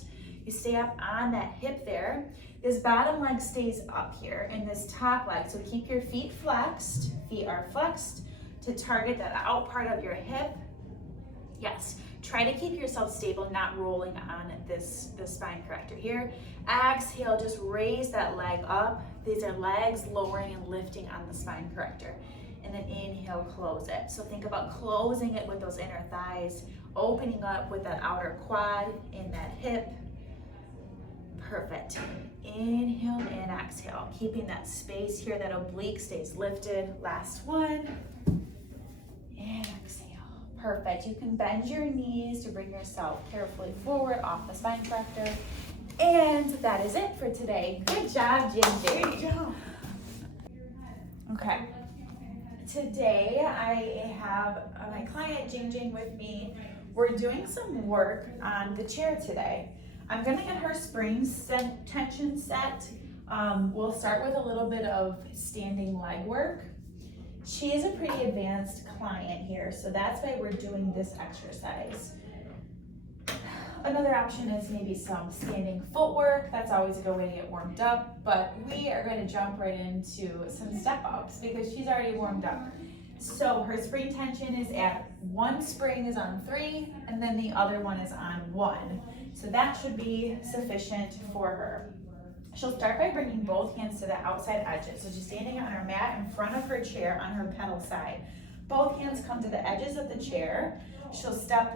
You stay up on that hip there. This bottom leg stays up here and this top leg. So keep your feet flexed. Feet are flexed to target that out part of your hip. Yes, try to keep yourself stable, not rolling on the spine corrector here. Exhale, just raise that leg up. These are legs lowering and lifting on the spine corrector. And then inhale, close it. So think about closing it with those inner thighs, opening up with that outer quad in that hip. Perfect. Inhale and exhale. Keeping that space here, that oblique stays lifted. Last one. And exhale. Perfect. You can bend your knees to bring yourself carefully forward off the spine corrector. And that is it for today. Good job, Jing Jing. Good job. Okay. Today I have my client Jing Jing with me. We're doing some work on the chair today. I'm gonna get her spring tension set. We'll start with a little bit of standing leg work. She is a pretty advanced client here, so that's why we're doing this exercise. Another option is maybe some standing footwork. That's always a good way to get warmed up, but we are going to jump right into some step-ups because she's already warmed up. So her spring tension is at one spring is on 3, and then the other one is on 1. So that should be sufficient for her. She'll start by bringing both hands to the outside edges. So she's standing on her mat in front of her chair on her pedal side. Both hands come to the edges of the chair. We'll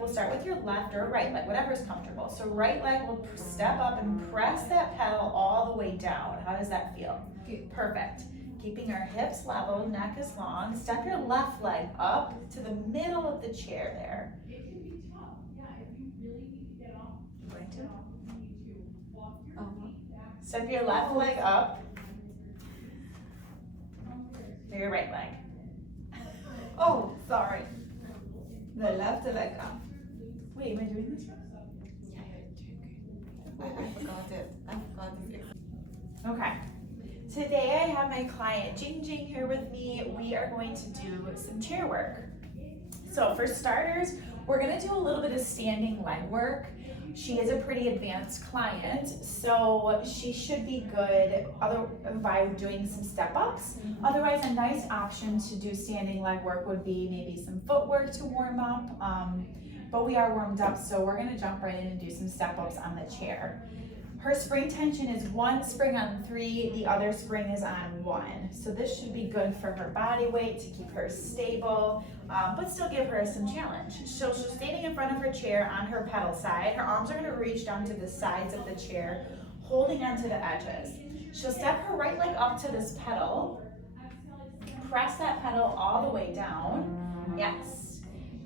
start with your left or right leg, whatever's comfortable. So right leg will step up and press that pedal all the way down. How does that feel? Good. Perfect. Keeping our hips level, neck is long. Step your left leg up to the middle of the chair there. Going to? Step your left leg up. Or your right leg. Oh, sorry. The left leg up. Wait, am I doing this wrong? I forgot it. I forgot this. Okay. Today I have my client Jing Jing here with me. We are going to do some chair work. So for starters, we're gonna do a little bit of standing leg work. She is a pretty advanced client, so she should be good by doing some step-ups. Otherwise, a nice option to do standing leg work would be maybe some footwork to warm up. But we are warmed up, so we're gonna jump right in and do some step-ups on the chair. Her spring tension is 1 spring on 3, the other spring is on 1. So this should be good for her body weight to keep her stable, but still give her some challenge. So she's standing in front of her chair on her pedal side. Her arms are gonna reach down to the sides of the chair, holding onto the edges. She'll step her right leg up to this pedal, press that pedal all the way down. Yes.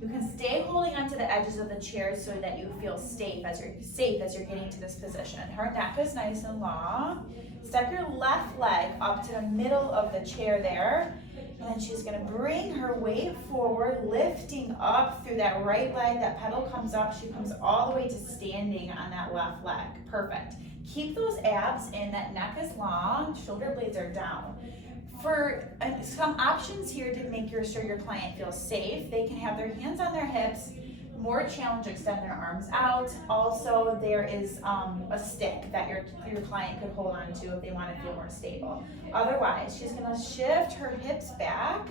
You can stay holding onto the edges of the chair so that you feel safe as you're getting to this position. Her neck is nice and long. Step your left leg up to the middle of the chair there. And then she's gonna bring her weight forward, lifting up through that right leg. That pedal comes up, she comes all the way to standing on that left leg. Perfect. Keep those abs in, that neck is long, shoulder blades are down. For some options here to make sure your client feels safe, they can have their hands on their hips, more challenge, extend their arms out. Also, there is a stick that your client could hold on to if they want to feel more stable. Otherwise, she's gonna shift her hips back.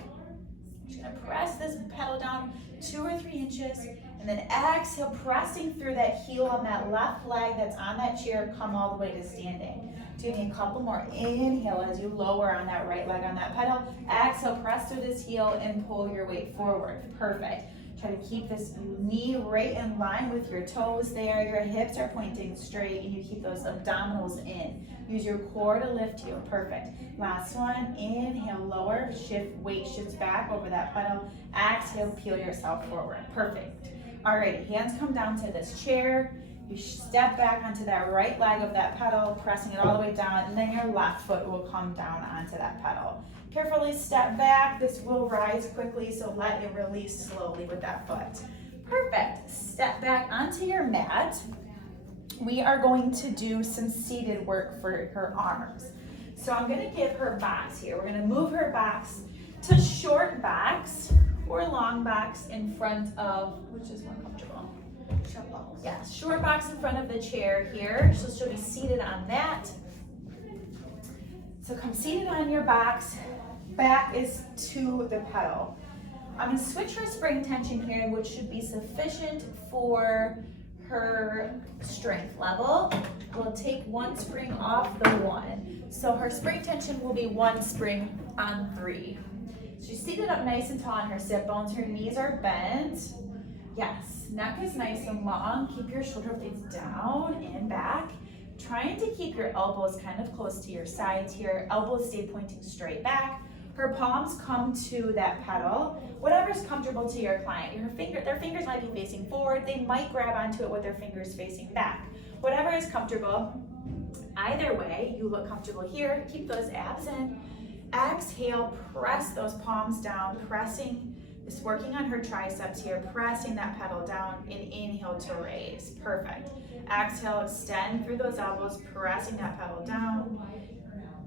She's gonna press this pedal down 2 or 3 inches, and then exhale, pressing through that heel on that left leg that's on that chair, come all the way to standing. Doing a couple more. Inhale as you lower on that right leg on that pedal. Exhale, press through this heel and pull your weight forward. Perfect. Try to keep this knee right in line with your toes there. Your hips are pointing straight and you keep those abdominals in. Use your core to lift you. Perfect. Last one. Inhale, lower. Shift, weight shifts back over that pedal. Exhale, peel yourself forward. Perfect. All right, hands come down to this chair. You step back onto that right leg of that pedal, pressing it all the way down, and then your left foot will come down onto that pedal. Carefully step back. This will rise quickly, so let it release slowly with that foot. Perfect. Step back onto your mat. We are going to do some seated work for her arms. So I'm gonna give her box here. We're gonna move her box to short box or long box in front of, which is more comfortable? Short box. Yeah, short box in front of the chair here. So she'll be seated on that. So come seated on your box. Back is to the pedal. I'm gonna switch her spring tension here, which should be sufficient for her strength level. We'll take 1 spring off the 1. So her spring tension will be 1 spring on 3. She's seated up nice and tall on her sit bones. Her knees are bent. Yes, neck is nice and long. Keep your shoulder blades down and back. Trying to keep your elbows kind of close to your sides here. Elbows stay pointing straight back. Her palms come to that pedal. Whatever's comfortable to your client. Their fingers might be facing forward. They might grab onto it with their fingers facing back. Whatever is comfortable. Either way, you look comfortable here. Keep those abs in. Exhale, press those palms down, working on her triceps here, pressing that pedal down, and inhale to raise. Perfect. Exhale, extend through those elbows, pressing that pedal down.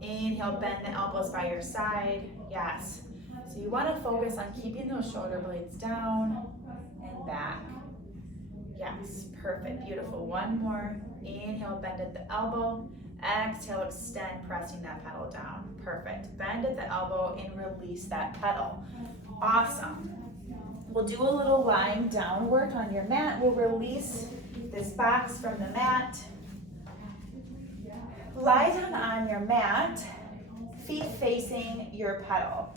Inhale, bend the elbows by your side. Yes. So you want to focus on keeping those shoulder blades down and back. Yes, perfect, beautiful. One more. Inhale, bend at the elbow. Exhale, extend, pressing that pedal down. Perfect. Bend at the elbow and release that pedal. Awesome. We'll do a little lying down work on your mat. We'll release this box from the mat. Lie down on your mat, feet facing your pedal.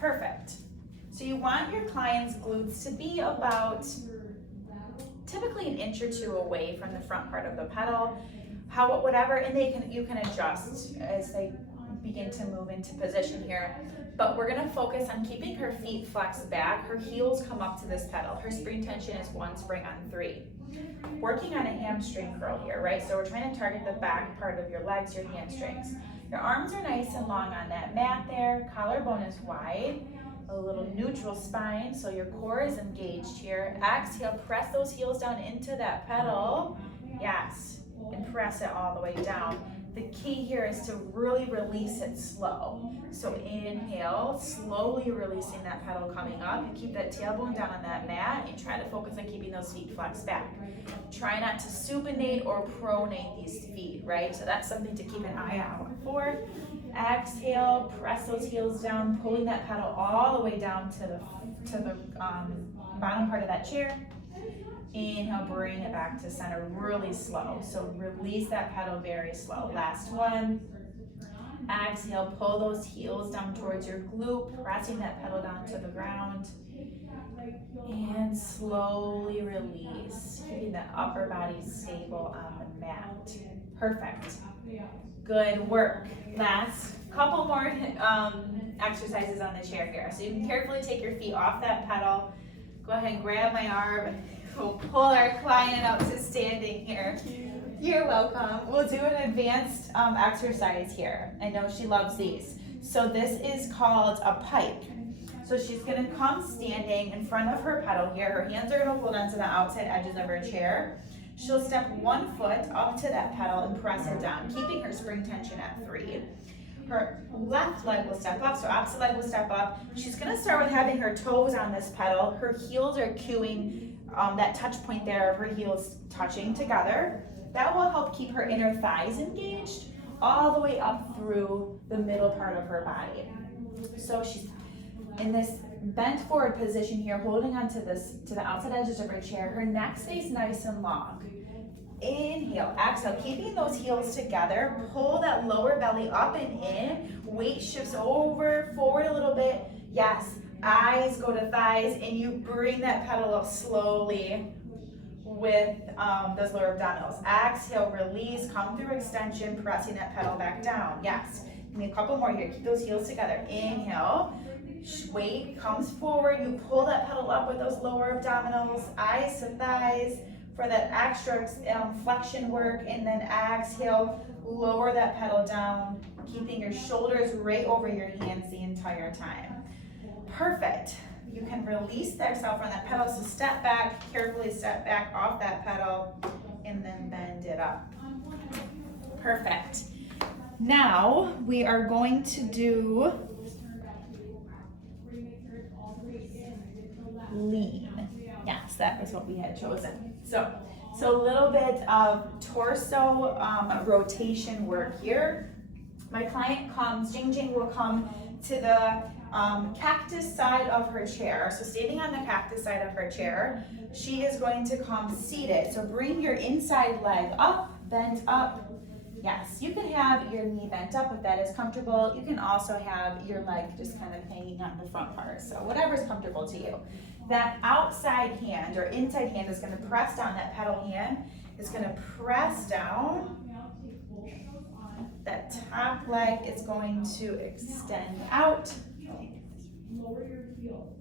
Perfect. So you want your client's glutes to be about typically 1 inch or 2 away from the front part of the pedal. And you can adjust as they begin to move into position here. But we're gonna focus on keeping her feet flexed back. Her heels come up to this pedal. Her spring tension is 1 spring on 3. Working on a hamstring curl here, right? So we're trying to target the back part of your legs, your hamstrings. Your arms are nice and long on that mat there. Collarbone is wide. A little neutral spine, so your core is engaged here. Exhale, press those heels down into that pedal. Yes, and press it all the way down. The key here is to really release it slow. So inhale, slowly releasing that pedal coming up. You keep that tailbone down on that mat and try to focus on keeping those feet flexed back. Try not to supinate or pronate these feet, right? So that's something to keep an eye out for. Exhale, press those heels down, pulling that pedal all the way down to the bottom part of that chair. Inhale, bring it back to center really slow. So release that pedal very slow. Last one. Exhale, pull those heels down towards your glute, pressing that pedal down to the ground. And slowly release, keeping the upper body stable on the mat. Perfect. Good work. Last couple more exercises on the chair here. So you can carefully take your feet off that pedal. Go ahead and grab my arm. We'll pull our client out to standing here. You're welcome. We'll do an advanced exercise here. I know she loves these. So this is called a pike. So she's gonna come standing in front of her pedal here. Her hands are gonna hold onto the outside edges of her chair. She'll step 1 foot up to that pedal and press it down, keeping her spring tension at 3. Her left leg will step up, so opposite leg will step up. She's gonna start with having her toes on this pedal. Her heels are cueing that touch point there of her heels touching together. That will help keep her inner thighs engaged all the way up through the middle part of her body. So she's in this bent forward position here, holding onto to the outside edges of her chair. Her neck stays nice and long. Inhale, exhale, keeping those heels together. Pull that lower belly up and in. Weight shifts over, forward a little bit. Yes, eyes go to thighs, and you bring that pedal up slowly with those lower abdominals. Exhale, release, come through extension, pressing that pedal back down. Yes, give me a couple more here. Keep those heels together. Inhale. Weight comes forward, you pull that pedal up with those lower abdominals, eyes to thighs for that extra flexion work, and then exhale, lower that pedal down, keeping your shoulders right over your hands the entire time. Perfect. You can release yourself from that pedal, so step back, carefully step back off that pedal, and then bend it up. Perfect. Now we are going to do lean. Yes, that was what we had chosen. So a little bit of torso rotation work here. My client comes, Jing will come to the cactus side of her chair. So standing on the cactus side of her chair, she is going to come seated. So bring your inside leg up, bent up. Yes, you can have your knee bent up if that is comfortable. You can also have your leg just kind of hanging on the front part. So whatever's comfortable to you. That outside hand or inside hand is going to press down. That pedal hand is going to press down. That top leg is going to extend out. Lower your heels.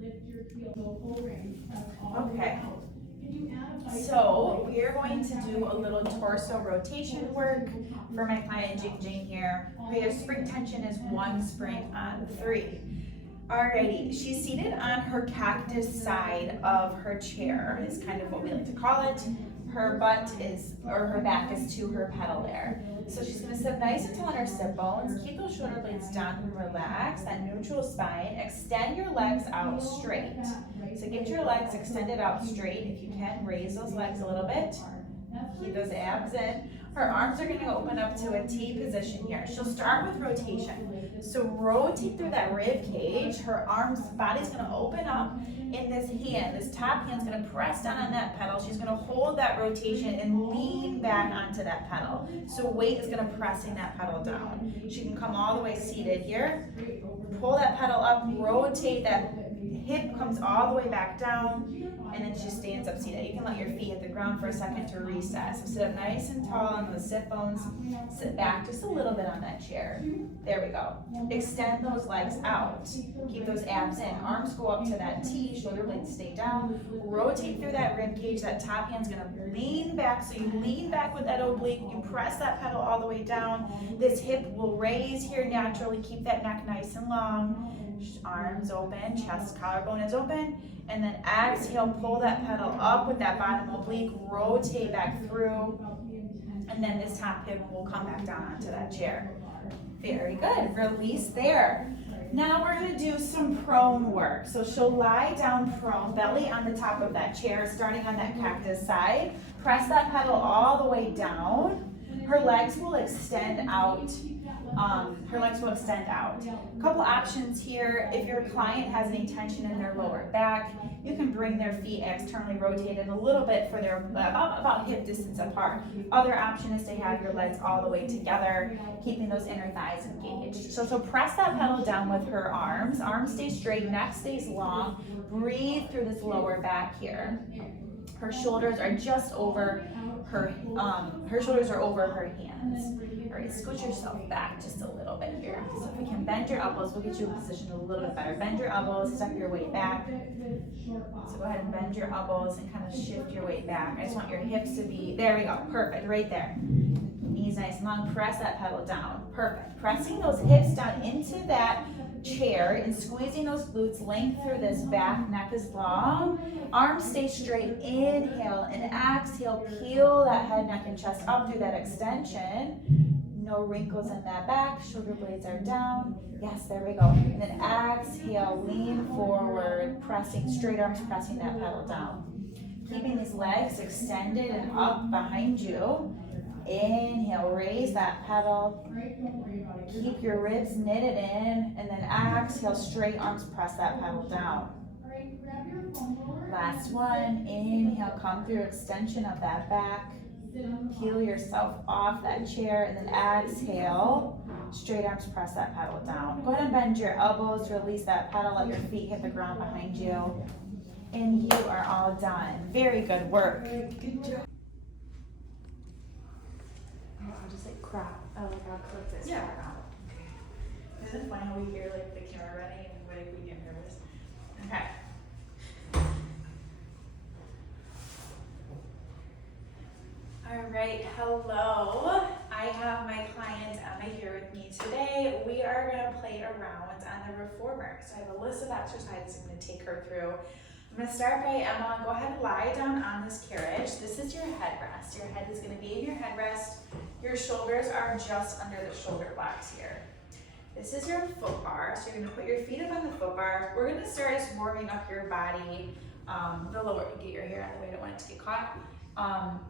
Lift your heels. Full range. Okay. So we are going to do a little torso rotation work for my client Jing here. Her spring tension is 1 spring on 3. Alrighty, she's seated on her cactus side of her chair, is kind of what we like to call it. Her butt is, or her back is to her pedal there. So she's gonna sit nice and tall on her sit bones, keep those shoulder blades down and relax, that neutral spine, extend your legs out straight. So get your legs extended out straight. If you can, raise those legs a little bit. Keep those abs in. Her arms are gonna open up to a T position here. She'll start with rotation. So rotate through that rib cage. Her body's gonna open up in this hand. This top hand's gonna press down on that pedal. She's gonna hold that rotation and lean back onto that pedal. So weight is gonna pressing that pedal down. She can come all the way seated here. Pull that pedal up, rotate that hip comes all the way back down, and then she stands up seated. You can let your feet hit the ground for a second to reset. So sit up nice and tall on those sit bones. Sit back just a little bit on that chair. There we go. Extend those legs out. Keep those abs in. Arms go up to that T, shoulder blades stay down. Rotate through that rib cage. That top hand's gonna lean back. So you lean back with that oblique. You press that pedal all the way down. This hip will raise here naturally. Keep that neck nice and long. Arms open, chest, collarbone is open. And then exhale, pull that pedal up with that bottom oblique. Rotate back through. And then this top hip will come back down onto that chair. Very good. Release there. Now we're going to do some prone work. So she'll lie down prone, belly on the top of that chair, starting on that cactus side. Press that pedal all the way down. Her legs will extend out. A couple options here. If your client has any tension in their lower back, you can bring their feet externally rotated a little bit for their about hip distance apart. Other option is to have your legs all the way together, keeping those inner thighs engaged. So press that pedal down with her arms. Arms stay straight, neck stays long. Breathe through this lower back here. Her shoulders are just over her shoulders are over her hands. All right, scoot yourself back just a little bit here. So if we can bend your elbows, we'll get you positioned a little bit better. Bend your elbows, step your weight back. So go ahead and bend your elbows and kind of shift your weight back. I just want your hips to be, there we go, perfect, right there. Knees nice and long, press that pedal down, perfect. Pressing those hips down into that chair and squeezing those glutes, length through this back, neck is long. Arms stay straight, inhale and exhale, peel that head, neck, and chest up through that extension. No wrinkles in that back, shoulder blades are down. Yes, there we go. And then exhale, lean forward, pressing, straight arms pressing that pedal down. Keeping these legs extended and up behind you. Inhale, raise that pedal. Keep your ribs knitted in, and then exhale, straight arms press that pedal down. Last one, inhale, come through extension of that back. Peel yourself off that chair, and then exhale, straight arms press that pedal down. Go ahead and bend your elbows, release that pedal, let your feet hit the ground behind you. And you are all done. Very good work. Good job. I'll just like crap. Oh, like I'll clip this part out. Okay. Isn't it funny how we hear like the camera running and like we get nervous? Okay. All right, hello. I have my client Emma here with me today. We are going to play around on the reformer. So I have a list of exercises I'm going to take her through. I'm going to start by Emma. Go ahead and lie down on this carriage. This is your headrest. Your head is going to be in your headrest. Your shoulders are just under the shoulder blocks here. This is your foot bar. So you're going to put your feet up on the foot bar. We're going to start as warming up your body. The lower, get your hair out of the way, I don't want it to get caught.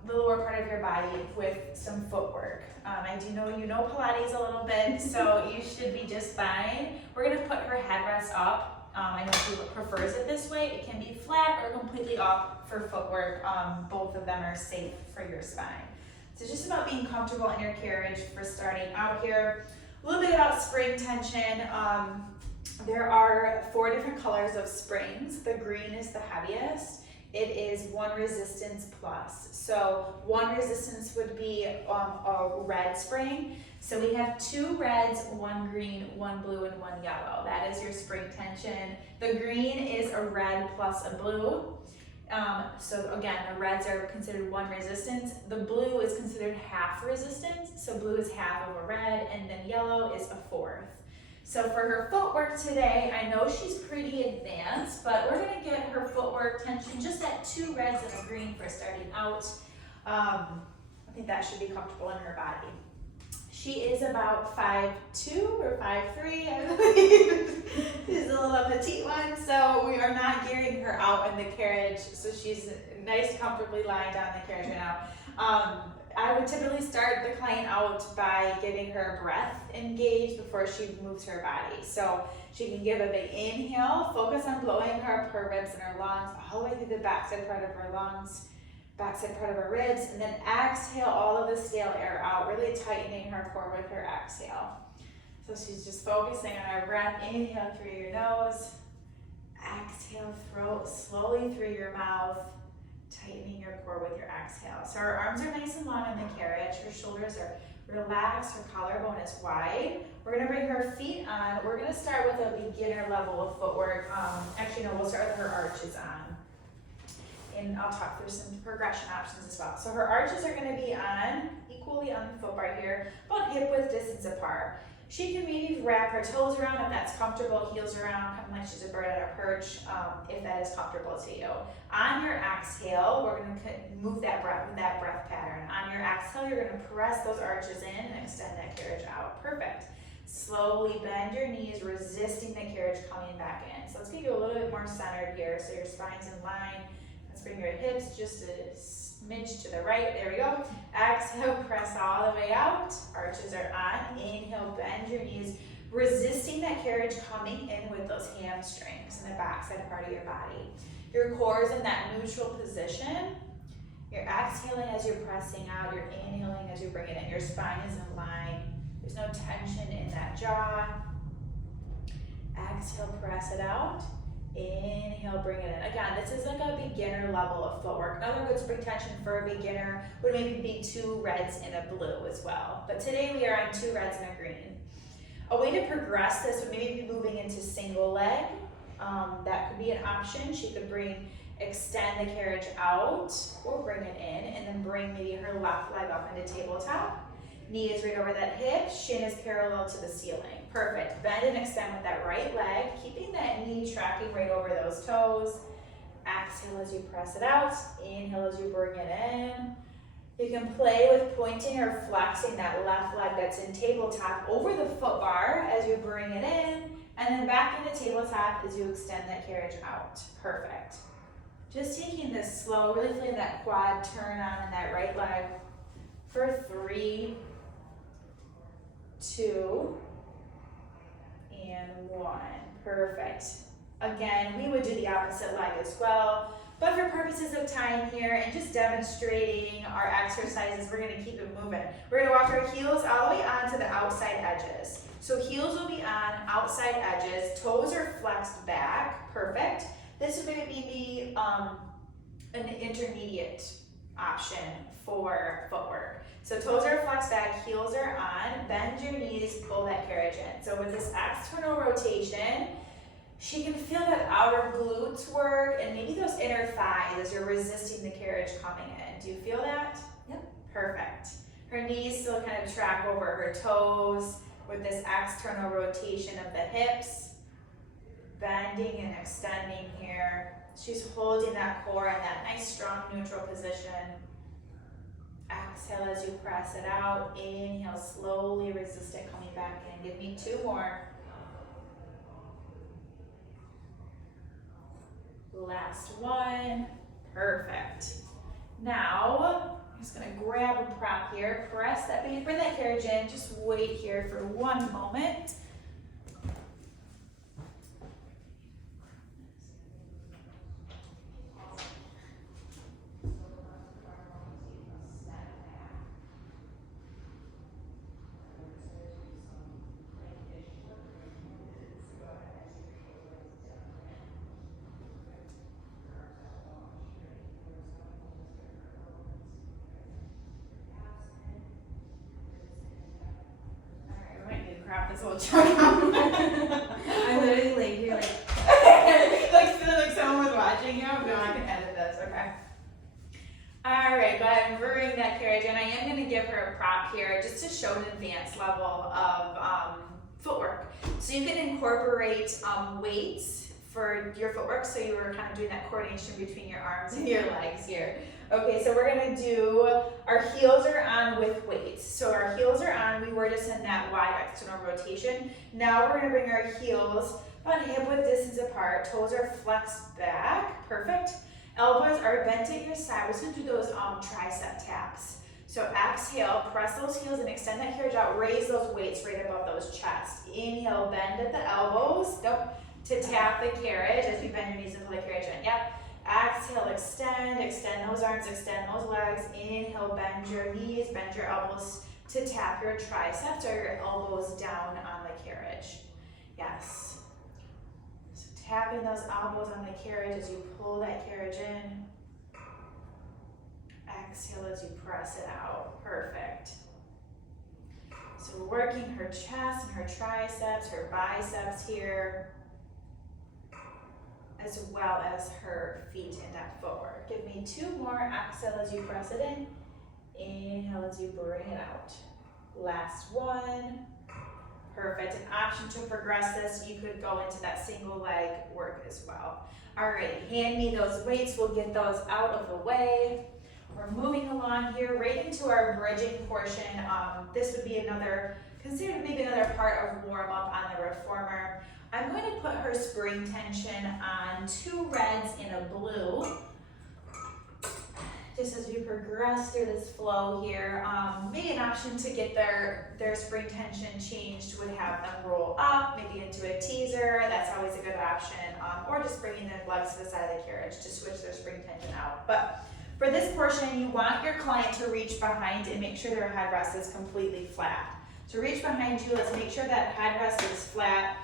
The lower part of your body with some footwork. I do know you know Pilates a little bit, so you should be just fine. We're going to put her headrest up. I know she prefers it this way. It can be flat or completely up for footwork. Both of them are safe for your spine. So it's just about being comfortable in your carriage for starting out here. A little bit about spring tension. There are 4 different colors of springs. The green is the heaviest. It is 1 resistance plus. So 1 resistance would be a red spring. So we have 2 reds, 1 green, 1 blue, and 1 yellow. That is your spring tension. The green is a red plus a blue. So again, the reds are considered 1 resistance. The blue is considered half resistance. So blue is half of a red, and then yellow is a 4th. So for her footwork today, I know she's pretty advanced, but we're gonna get her footwork tension just at 2 reds and a green for starting out. I think that should be comfortable in her body. She is about 5'2" or 5'3", I believe. She's a little petite one, so we are not gearing her out in the carriage, so she's nice, comfortably lying down in the carriage right now. I would typically start the client out by getting her breath engaged before she moves her body. So she can give a big inhale, focus on blowing her ribs and her lungs all the way through the backside part of her lungs, backside part of her ribs, and then exhale all of the stale air out, really tightening her core with her exhale. So she's just focusing on her breath. Inhale through your nose, Exhale, throat slowly through your mouth, tightening your core with your exhale. So our arms are nice and long in the carriage, her shoulders are relaxed, her collarbone is wide. We're gonna bring her feet on. We're gonna start with a beginner level of footwork. Actually, no, we'll start with her arches on. And I'll talk through some progression options as well. So her arches are gonna be on, equally on the foot bar here, about hip width distance apart. She can maybe wrap her toes around if that's comfortable, heels around, kind of like she's a bird at a perch, if that is comfortable to you. On your exhale, we're gonna move that breath with that breath pattern. On your exhale, you're gonna press those arches in and extend that carriage out. Perfect. Slowly bend your knees, resisting the carriage coming back in. So let's get you a little bit more centered here, so your spine's in line. Let's bring your hips just a smidge to the right. There we go. Exhale, press all the way out. Arches are on. Inhale, bend your knees, resisting that carriage coming in with those hamstrings in the backside part of your body. Your core is in that neutral position. You're exhaling as you're pressing out. You're inhaling as you bring it in. Your spine is in line. There's no tension in that jaw. Exhale, press it out. Inhale, bring it in. Again, this is like a beginner level of footwork. Another good spring tension for a beginner would maybe be 2 reds and a blue as well. But today we are on 2 reds and a green. A way to progress this would maybe be moving into single leg. That could be an option. She could extend the carriage out or bring it in, and then bring maybe her left leg up into tabletop. Knee is right over that hip, shin is parallel to the ceiling. Perfect. Bend and extend with that right leg, keeping that knee tracking right over those toes. Exhale as you press it out. Inhale as you bring it in. You can play with pointing or flexing that left leg that's in tabletop over the foot bar as you bring it in, and then back into tabletop as you extend that carriage out. Perfect. Just taking this slow, really feeling that quad turn on in that right leg for 3, 2, and 1. Perfect. Again, we would do the opposite leg as well, but for purposes of time here and just demonstrating our exercises, we're gonna keep it moving. We're gonna walk our heels all the way onto the outside edges. So heels will be on outside edges, toes are flexed back. Perfect. This would maybe be an intermediate option for footwork. So toes are flexed back, heels are on, bend your knees, pull that carriage in. So with this external rotation, she can feel that outer glutes work and maybe those inner thighs as you're resisting the carriage coming in. Do you feel that? Yep. Perfect. Her knees still kind of track over her toes with this external rotation of the hips, bending and extending here. She's holding that core in that nice strong neutral position. Exhale as you press it out. Inhale, slowly resist it coming back in. Give me 2 more. Last one. Perfect. Now, I'm just gonna grab a prop here, press that baby, bring that carriage in, just wait here for 1 moment. Crap, this whole chunk out. I'm literally laid here like like someone was watching you. No, I can edit this. Okay. All right, go ahead and bring that carriage in. I am going to give her a prop here just to show an advanced level of footwork. So you can incorporate weights for your footwork. So you were kind of doing that coordination between your arms and your legs here. Okay, so we're gonna do, our heels are on with weights. So our heels are on, we were just in that wide external rotation. Now we're gonna bring our heels about hip width distance apart. Toes are flexed back, perfect. Elbows are bent at your side. We're just gonna do those tricep taps. So exhale, press those heels and extend that carriage out. Raise those weights right above those chests. Inhale, bend at the elbows. Nope. To tap the carriage as you bend your knees and pull the carriage in. Yep. Exhale, extend those arms, extend those legs. Inhale, bend your knees, bend your elbows to tap your triceps or your elbows down on the carriage. Yes. So Tapping those elbows on the carriage as you pull that carriage in. Exhale as you press it out. Perfect. So we're working her chest and her triceps, her biceps here, as well as her feet in that footwork. Give me 2 more. Exhale as you press it in. Inhale as you bring it out. Last one. Perfect. An option to progress this, you could go into that single leg work as well. All right, hand me those weights. We'll get those out of the way. We're moving along here right into our bridging portion. This would be considered maybe another part of warm up on the reformer. I'm going to put her spring tension on 2 reds and a blue. Just as we progress through this flow here, maybe an option to get their spring tension changed would have them roll up, maybe into a teaser. That's always a good option. Or just bringing their legs to the side of the carriage to switch their spring tension out. But for this portion, you want your client to reach behind and make sure their headrest is completely flat. So reach behind you. Let's make sure that headrest is flat.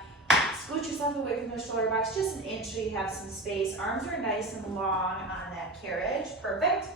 Scoot yourself away from the shoulder box just an inch so you have some space. Arms are nice and long on that carriage. Perfect.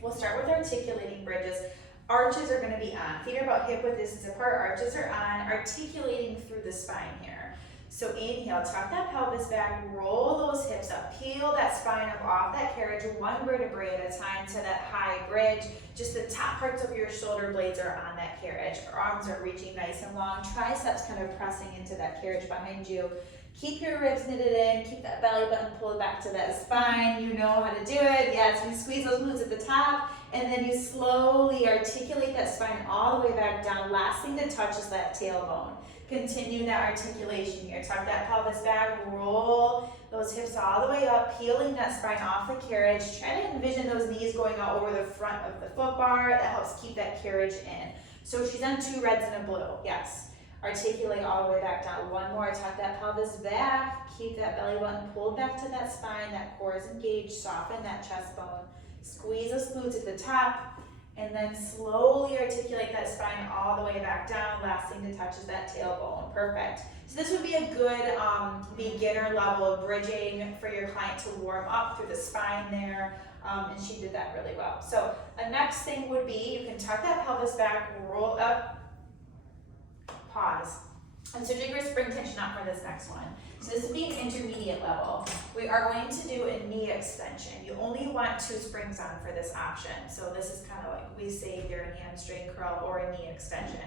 We'll start with articulating bridges. Arches are going to be on. Feet are about hip width distance apart. Arches are on. Articulating through the spine here. So inhale, tuck that pelvis back, roll those hips up, peel that spine up off that carriage, 1 vertebrae at a time to that high bridge. Just the top parts of your shoulder blades are on that carriage. Arms are reaching nice and long. Triceps kind of pressing into that carriage behind you. Keep your ribs knitted in, keep that belly button pulled back to that spine. You know how to do it. Yes, you squeeze those glutes at the top, and then you slowly articulate that spine all the way back down. Last thing to touch is that tailbone. Continue that articulation here. Tuck that pelvis back, roll those hips all the way up, peeling that spine off the carriage. Try to envision those knees going out over the front of the foot bar. That helps keep that carriage in. So she's on 2 reds and a blue. Yes. Articulate all the way back down. 1 more. Tuck that pelvis back. Keep that belly button pulled back to that spine. That core is engaged. Soften that chest bone. Squeeze those glutes at the top. And then slowly articulate that spine all the way back down. Last thing to touch is that tailbone. Perfect. So this would be a good beginner level of bridging for your client to warm up through the spine there. And she did that really well. So the next thing would be, you can tuck that pelvis back, roll up, pause. And so take your spring tension up for this next one. So this would be an intermediate level. We are going to do a knee extension. You only want 2 springs on for this option. So this is kind of like we say either a hamstring curl or a knee extension.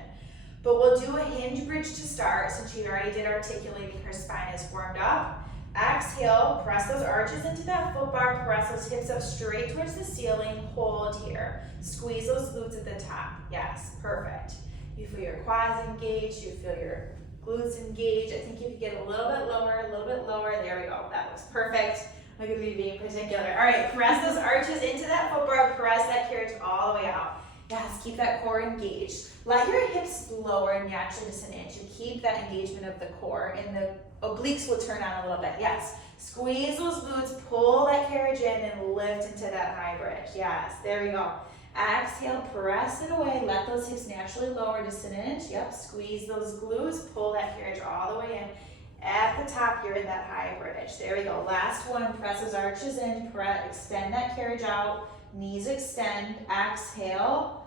But we'll do a hinge bridge to start since she already did articulating, her spine is warmed up. Exhale, press those arches into that foot bar, press those hips up straight towards the ceiling, hold here. Squeeze those glutes at the top. Yes, perfect. You feel your quads engaged, you feel your glutes engaged. I think you could get a little bit lower, there we go. That looks perfect. Look at me being particular. All right, press those arches into that foot bar, press that carriage all the way out. Yes, keep that core engaged. Let your hips lower naturally just an inch. You keep that engagement of the core, and the obliques will turn on a little bit. Yes, squeeze those glutes, pull that carriage in, and lift into that high bridge. Yes, there we go. Exhale, press it away. Let those hips naturally lower just an inch. Yep, squeeze those glutes, pull that carriage all the way in. At the top, you're in that high bridge. There we go. Last one, press those arches in, extend that carriage out, knees extend, exhale,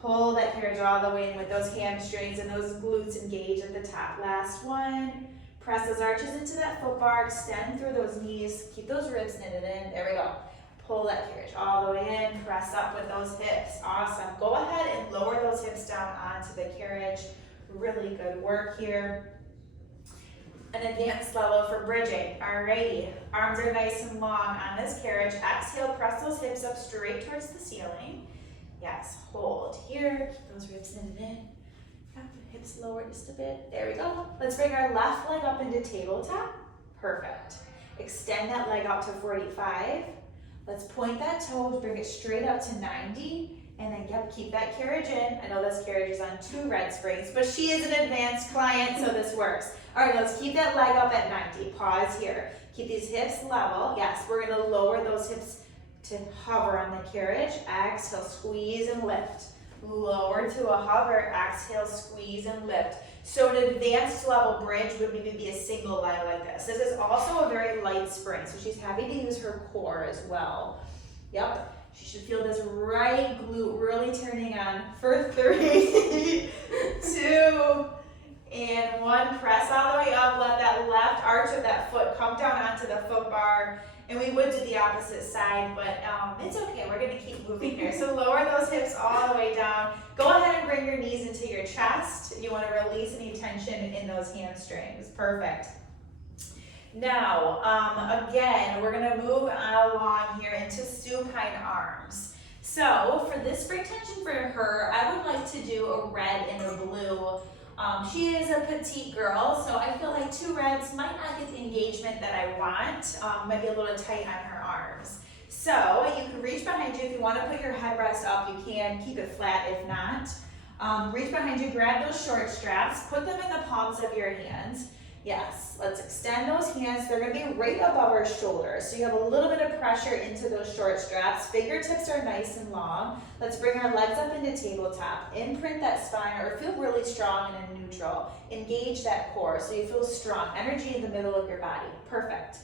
pull that carriage all the way in with those hamstrings and those glutes engaged at the top. Last one, press those arches into that foot bar, extend through those knees, keep those ribs knitted in. There we go. Pull that carriage all the way in, press up with those hips. Awesome. Go ahead and lower those hips down onto the carriage. Really good work here. An advanced level for bridging. Alrighty, arms are nice and long on this carriage. Exhale, press those hips up straight towards the ceiling. Yes, hold here, keep those ribs knitted in. Got the hips lower just a bit. There we go. Let's bring our left leg up into tabletop. Perfect. Extend that leg out to 45. Let's point that toe, bring it straight up to 90. And then keep that carriage in. I know this carriage is on 2 red springs, but she is an advanced client, so this works. All right, let's keep that leg up at 90. Pause here. Keep these hips level. Yes, we're gonna lower those hips to hover on the carriage. Exhale, squeeze and lift. lower to a hover, exhale, squeeze and lift. So an advanced level bridge would maybe be a single leg like this. This is also a very light spring, so she's having to use her core as well. Yep, she should feel this right glute really turning on for 3, 2, and 1. Press all the way up, let that left arch of that foot come down onto the foot bar. And we would do the opposite side, but it's okay, we're gonna keep moving here. So lower those hips all the way down. Go ahead and bring your knees into your chest. You wanna release any tension in those hamstrings. Perfect. Now, again, we're gonna move along here into supine arms. So for this spring tension for her, I would like to do a red and a blue. She is a petite girl, so I feel like 2 reds might not get the engagement that I want. Might be a little tight on her arms. So you can reach behind you. If you want to put your headrest up, you can. Keep it flat if not. Reach behind you, grab those short straps, put them in the palms of your hands. Yes, let's extend those hands. They're going to be right above our shoulders. So you have a little bit of pressure into those short straps. Fingertips are nice and long. Let's bring our legs up into tabletop. Imprint that spine or feel really strong and in neutral. Engage that core so you feel strong. Energy in the middle of your body. Perfect.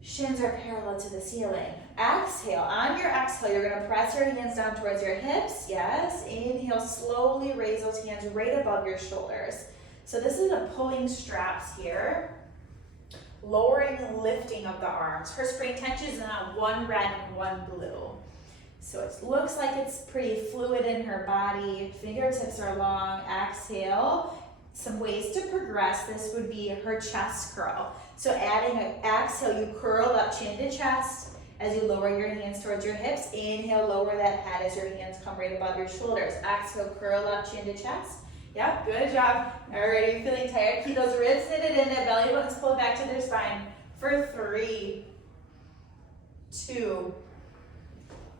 Shins are parallel to the ceiling. Exhale. On your exhale, you're going to press your hands down towards your hips. Yes. Inhale. Slowly raise those hands right above your shoulders. So this is a pulling straps here, lowering and lifting of the arms. Her spring tension is on 1 red and 1 blue. So it looks like it's pretty fluid in her body. Fingertips are long. Exhale. Some ways to progress this would be her chest curl. So adding an exhale, you curl up chin to chest as you lower your hands towards your hips. Inhale, lower that head as your hands come right above your shoulders. Exhale, curl up chin to chest. Yep, good job. All right, are you feeling tired? Keep those ribs knitted in, that belly button's pulled back to their spine. For 3, 2,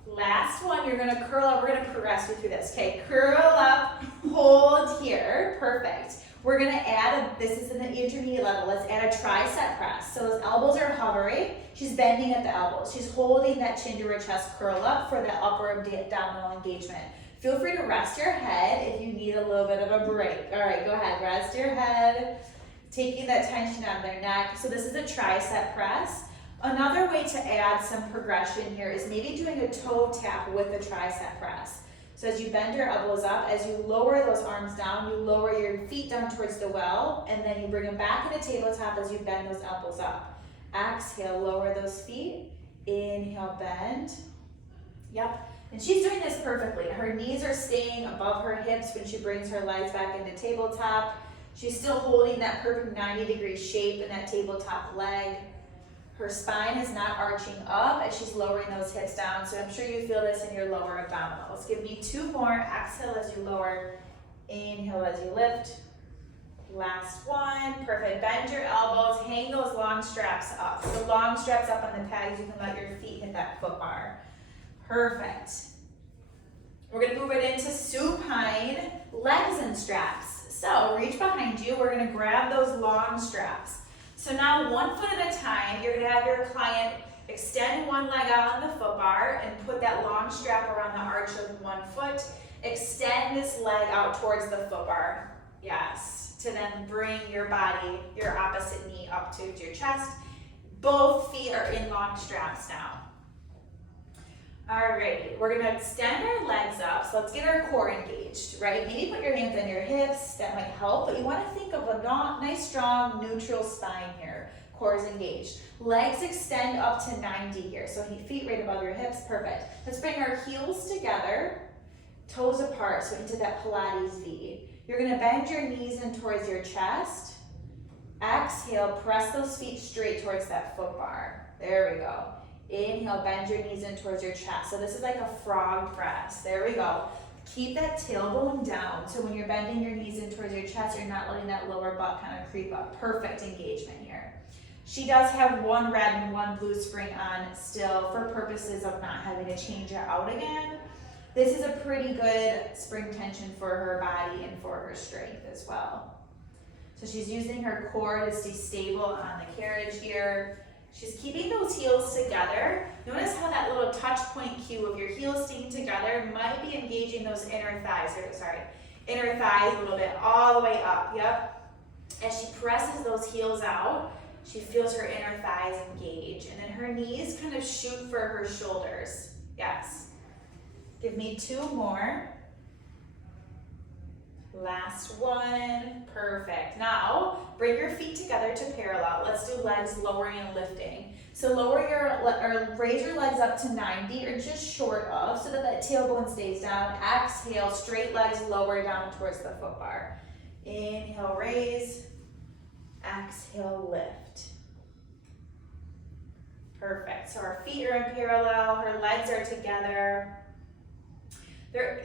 last one, you're gonna curl up. We're gonna progress you through this, okay? Curl up, hold here, perfect. We're gonna add, this is in the intermediate level, let's add a tricep press. So those elbows are hovering, she's bending at the elbows. She's holding that chin to her chest, curl up for that upper abdominal engagement. Feel free to rest your head if you need a little bit of a break. All right, go ahead, rest your head, taking that tension out of their neck. So this is a tricep press. Another way to add some progression here is maybe doing a toe tap with the tricep press. So as you bend your elbows up, as you lower those arms down, you lower your feet down towards the well, and then you bring them back into tabletop as you bend those elbows up. Exhale, lower those feet. Inhale, bend. Yep. And she's doing this perfectly. Her knees are staying above her hips when she brings her legs back into tabletop. She's still holding that perfect 90-degree shape in that tabletop leg. Her spine is not arching up as she's lowering those hips down. So I'm sure you feel this in your lower abdominals. Give me 2 more. Exhale as you lower. Inhale as you lift. Last one. Perfect. Bend your elbows. Hang those long straps up. So long straps up on the pads. You can let your feet hit that foot bar. Perfect. We're going to move it into supine legs and straps. So reach behind you. We're going to grab those long straps. So now 1 foot at a time, you're going to have your client extend 1 leg out on the foot bar and put that long strap around the arch of 1 foot. Extend this leg out towards the foot bar. Yes. To then bring your body, your opposite knee up to your chest. Both feet are in long straps now. Alrighty, we're gonna extend our legs up, so let's get our core engaged, right? Maybe put your hands on your hips, that might help, but you wanna think of a nice, strong, neutral spine here. Core is engaged. Legs extend up to 90 here, so feet right above your hips, perfect. Let's bring our heels together, toes apart, so into that Pilates V. You're gonna bend your knees in towards your chest. Exhale, press those feet straight towards that foot bar. There we go. Inhale, bend your knees in towards your chest. So this is like a frog press. There we go. Keep that tailbone down. So when you're bending your knees in towards your chest, you're not letting that lower butt kind of creep up. Perfect engagement here. She does have 1 red and 1 blue spring on still for purposes of not having to change it out again. This is a pretty good spring tension for her body and for her strength as well. So she's using her core to stay stable on the carriage here. She's keeping those heels together. Notice how that little touch point cue of your heels staying together might be engaging those inner thighs, inner thighs a little bit, all the way up, yep. As she presses those heels out, she feels her inner thighs engage, and then her knees kind of shoot for her shoulders, yes. Give me 2 more. Last one, perfect. Now, bring your feet together to parallel. Let's do legs lowering and lifting. So raise your legs up to 90 or just short of so that tailbone stays down. Exhale, straight legs lower down towards the foot bar. Inhale, raise. Exhale, lift. Perfect. So our feet are in parallel, her legs are together.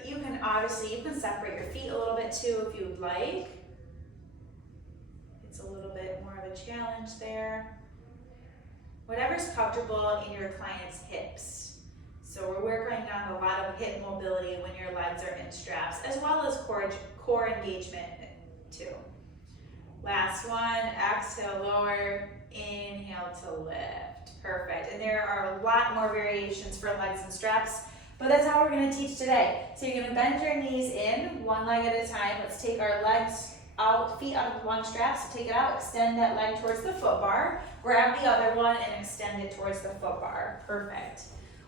You can separate your feet a little bit too if you would like. It's a little bit more of a challenge there. Whatever's comfortable in your client's hips. So we're working on a lot of hip mobility when your legs are in straps, as well as core engagement too. Last one, exhale, lower, inhale to lift. Perfect. And there are a lot more variations for legs and straps, but that's how we're going to teach today. So you're going to bend your knees in, one leg at a time. Let's take our legs out, feet out of the long straps. Take it out, extend that leg towards the foot bar. Grab the other one and extend it towards the foot bar. Perfect.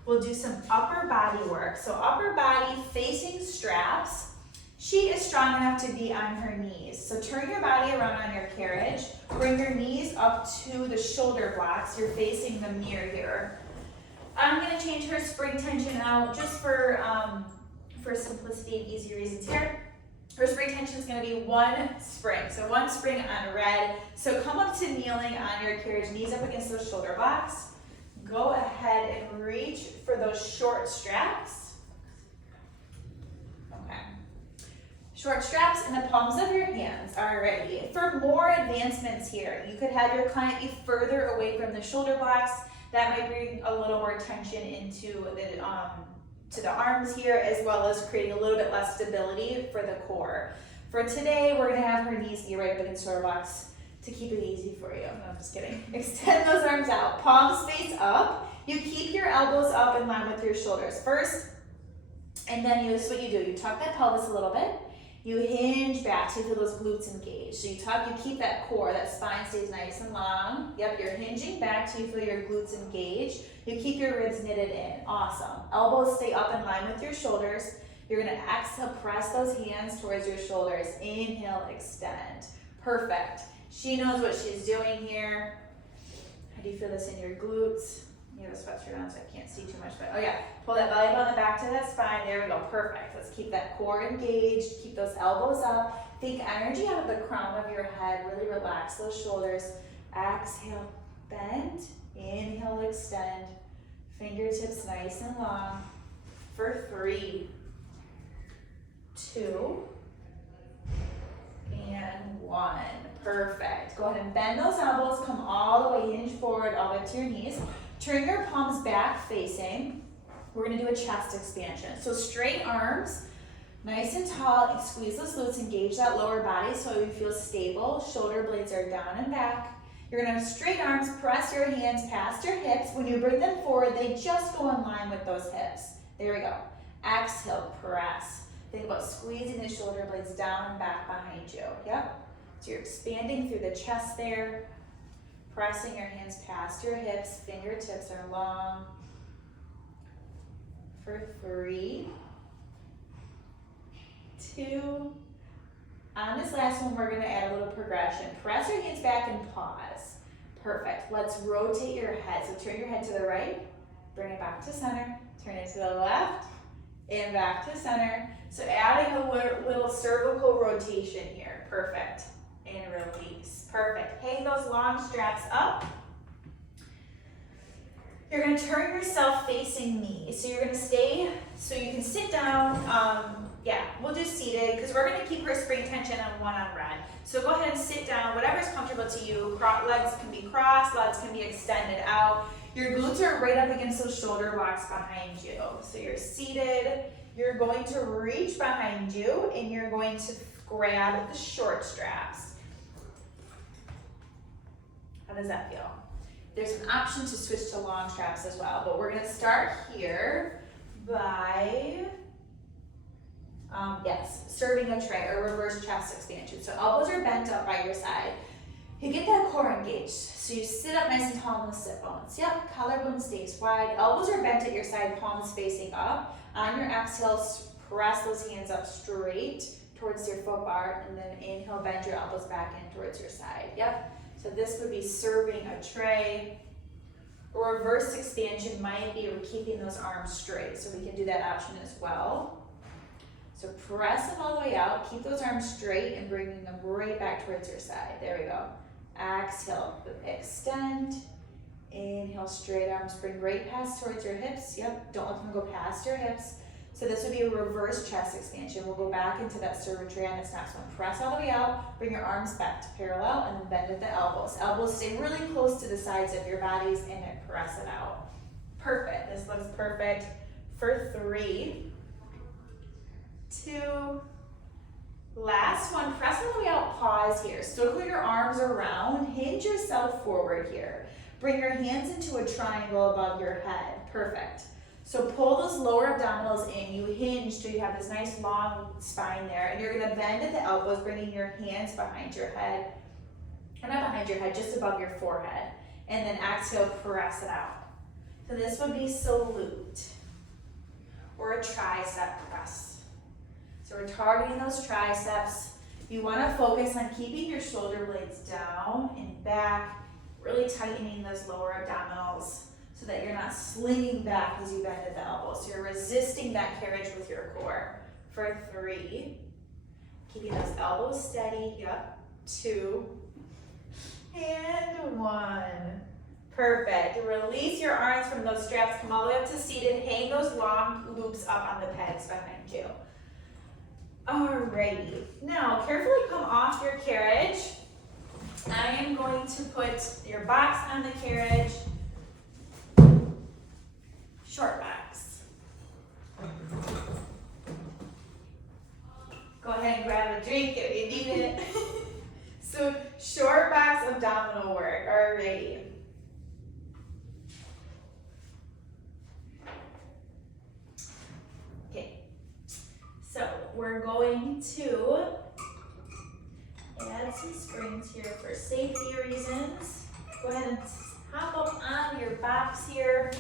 We'll do some upper body work. So upper body facing straps. She is strong enough to be on her knees. So turn your body around on your carriage. Bring your knees up to the shoulder blocks. You're facing the mirror here. I'm going to change her spring tension out just for simplicity and easy reasons here. Her spring tension is going to be 1 spring. So 1 spring on red. So come up to kneeling on your carriage, knees up against those shoulder blocks. Go ahead and reach for those short straps. Okay. Short straps in the palms of your hands. Alrighty. For more advancements here, you could have your client be further away from the shoulder blocks. That might bring a little more tension into the arms here, as well as creating a little bit less stability for the core. For today, we're going to have her knees be right up against shoulder blocks to keep it easy for you. No, I'm just kidding. Extend those arms out. Palms face up. You keep your elbows up in line with your shoulders first, and then this is what you do. You tuck that pelvis a little bit. You hinge back so you feel those glutes engaged. So you keep that core, that spine stays nice and long. Yep, you're hinging back so you feel your glutes engaged. You keep your ribs knitted in. Awesome. Elbows stay up in line with your shoulders. You're going to exhale, press those hands towards your shoulders. Inhale, extend. Perfect. She knows what she's doing here. How do you feel this in your glutes? You have a sweatshirt on, so I can't see too much, but oh yeah, pull that belly button back to that spine. There we go, perfect. Let's keep that core engaged, keep those elbows up. Think energy out of the crown of your head, really relax those shoulders. Exhale, bend, inhale, extend. Fingertips nice and long. For 3, 2, and 1. Perfect. Go ahead and bend those elbows, come all the way, hinge forward, all the way to your knees. Turn your palms back facing. We're going to do a chest expansion. So straight arms, nice and tall. Squeeze those glutes, engage that lower body so you feel stable. Shoulder blades are down and back. You're going to have straight arms, press your hands past your hips. When you bring them forward, they just go in line with those hips. There we go. Exhale, press. Think about squeezing the shoulder blades down and back behind you. Yep. So you're expanding through the chest there. Pressing your hands past your hips, fingertips are long. For 3, 2. On this last one, we're going to add a little progression. Press your hands back and pause. Perfect. Let's rotate your head. So turn your head to the right, bring it back to center, turn it to the left, and back to center. So adding a little cervical rotation here. Perfect. And release. Perfect. Hang those long straps up. You're going to turn yourself facing me. So you're going to stay, so you can sit down. We'll do seated because we're going to keep her spring tension on 1 on red. So go ahead and sit down, whatever's comfortable to you. Legs can be crossed, legs can be extended out. Your glutes are right up against those shoulder blocks behind you. So you're seated. You're going to reach behind you and you're going to grab the short straps. How does that feel? There's an option to switch to long straps as well, but we're gonna start here by, serving a tray or reverse chest expansion. So elbows are bent up by your side. You get that core engaged. So you sit up nice and tall in the sit bones. Yep, collarbone stays wide. Elbows are bent at your side, palms facing up. On your exhale, press those hands up straight towards your foot bar, and then inhale, bend your elbows back in towards your side. Yep. So this would be serving a tray. A reverse expansion might be keeping those arms straight. So we can do that option as well. So press them all the way out. Keep those arms straight and bringing them right back towards your side. There we go. Exhale, extend. Inhale, straight arms, bring right past towards your hips. Yep, don't let them go past your hips. So this would be a reverse chest expansion. We'll go back into that server tray on this next one. Press all the way out, bring your arms back to parallel, and then bend at the elbows. Elbows stay really close to the sides of your bodies, and then press it out. Perfect, this looks perfect for 3, 2, last one. Press all the way out, pause here. Circle your arms around, hinge yourself forward here. Bring your hands into a triangle above your head, perfect. So pull those lower abdominals in, you hinge so you have this nice long spine there, and you're gonna bend at the elbows, bringing your hands behind your head, or not behind your head, just above your forehead. And then exhale, press it out. So this would be salute, or a tricep press. So we're targeting those triceps. You wanna focus on keeping your shoulder blades down and back, really tightening those lower abdominals, so that you're not slinging back as you bend at the elbows. So you're resisting that carriage with your core. For 3, keeping those elbows steady, yep, 2, and 1. Perfect. Release your arms from those straps, come all the way up to seated, hang those long loops up on the pegs behind you. Alrighty, now carefully come off your carriage. I am going to put your box on the carriage. Short backs. Go ahead and grab a drink if you need it. So short backs abdominal work. Alrighty. Okay. So we're going to add some springs here for safety reasons. Go ahead and hop up on your box here.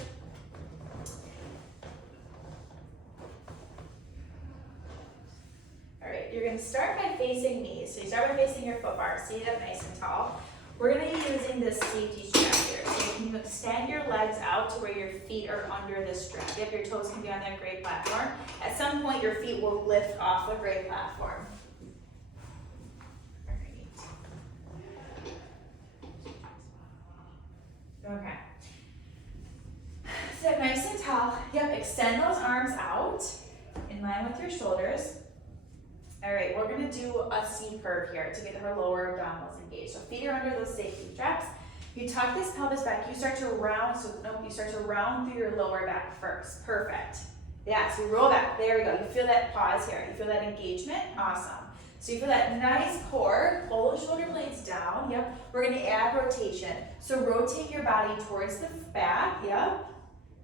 Alright, you're going to start by facing me. So you start by facing your foot bar, seated up nice and tall. We're going to be using this safety strap here. So you can extend your legs out to where your feet are under the strap. If your toes can be on that gray platform. At some point your feet will lift off the gray platform. Okay. Sit nice and tall. Yep, extend those arms out in line with your shoulders. All right, we're gonna do a C curve here to get her lower abdominals engaged. So feet are under those safety straps. You tuck this pelvis back, you start to round, you start to round through your lower back first. Perfect. Yeah, so roll back, there we go. You feel that pause here, you feel that engagement, awesome. So you feel that nice core, pull those shoulder blades down, yep. We're gonna add rotation. So rotate your body towards the back, yep.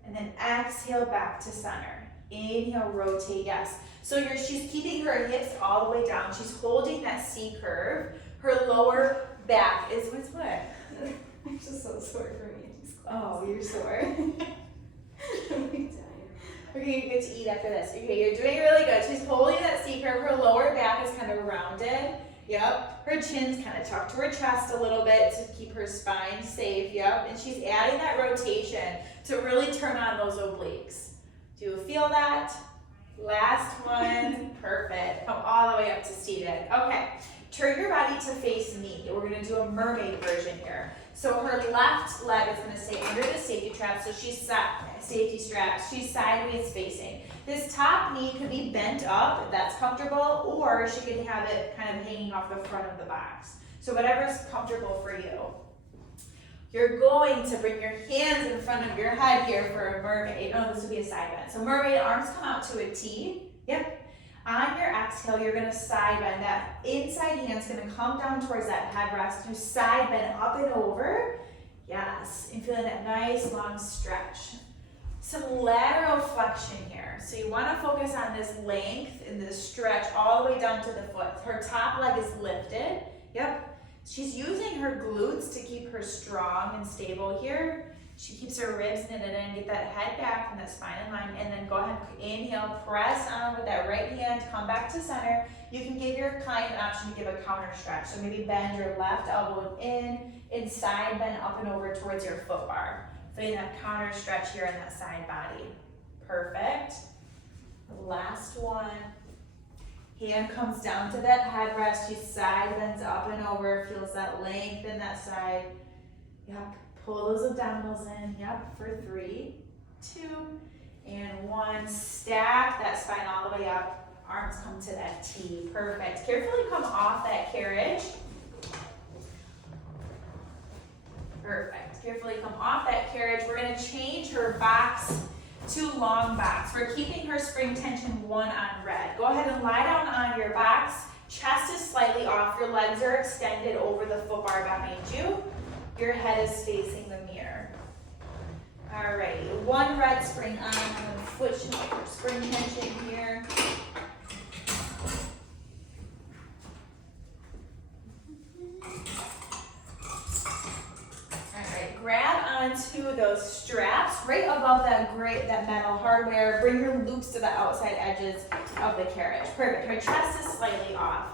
And then exhale back to center. Inhale, rotate, yes. So she's keeping her hips all the way down. She's holding that C curve. Her lower back is, what's what? I'm just so sore for me. Oh, you're sore. Okay, you get to eat after this. Okay, you're doing really good. She's holding that C curve. Her lower back is kind of rounded. Yep. Her chin's kind of tucked to her chest a little bit to keep her spine safe. Yep. And she's adding that rotation to really turn on those obliques. Do you feel that? Last one. Perfect. Come all the way up to seated. Okay. Turn your body to face me. We're going to do a mermaid version here. So her left leg is going to stay under the safety strap. So she's safety strap. She's sideways facing. This top knee could be bent up if that's comfortable, or she could have it kind of hanging off the front of the box. So whatever's comfortable for you. You're going to bring your hands in front of your head here for a mermaid. Oh, this would be a side bend. So mermaid, arms come out to a T. Yep. On your exhale, you're going to side bend. That inside hand's going to come down towards that headrest. You side bend up and over. Yes, and feeling that nice long stretch. Some lateral flexion here. So you want to focus on this length and this stretch all the way down to the foot. Her top leg is lifted. Yep. She's using her glutes to keep her strong and stable here. She keeps her ribs knitted in, get that head back and that spine in line, and then go ahead, inhale, press on with that right hand, come back to center. You can give your client an option to give a counter stretch. So maybe bend your left elbow in, and side bend up and over towards your foot bar. Feeling that counter stretch here in that side body. Perfect. Last one. Hand comes down to that headrest. She side bends up and over, feels that length in that side. Yep. Pull those abdominals in, yep, for 3, 2, and 1. Stack that spine all the way up. Arms come to that T. Perfect. Carefully come off that carriage. Perfect. Carefully come off that carriage. We're going to change her box to long box. We're keeping her spring tension 1 on red. Go ahead and lie down on your box. Chest is slightly off. Your legs are extended over the foot bar behind you. Your head is facing the mirror. Alrighty, 1 red spring on. I'm going to switch for spring tension here. Alright, grab onto those straps right above that metal hardware. Bring your loops to the outside edges of the carriage. Perfect. Her chest is slightly off.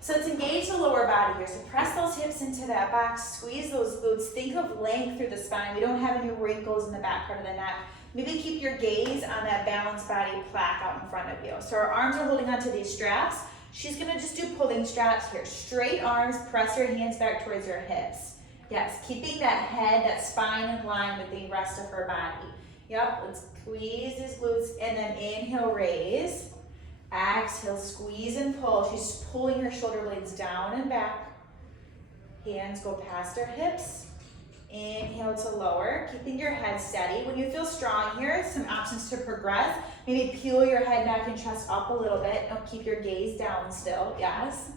So to engage the lower body here, so press those hips into that box, squeeze those glutes, think of length through the spine. We don't have any wrinkles in the back part of the neck. Maybe keep your gaze on that balanced body plaque out in front of you. So her arms are holding onto these straps. She's gonna just do pulling straps here. Straight arms, press your hands back towards your hips. Yes, keeping that head, that spine in line with the rest of her body. Yep, let's squeeze these glutes and then inhale, raise. Exhale, squeeze and pull. She's pulling her shoulder blades down and back. Hands go past her hips. Inhale to lower, keeping your head steady. When you feel strong here, some options to progress. Maybe peel your head, neck, and chest up a little bit. Don't keep your gaze down still, yes.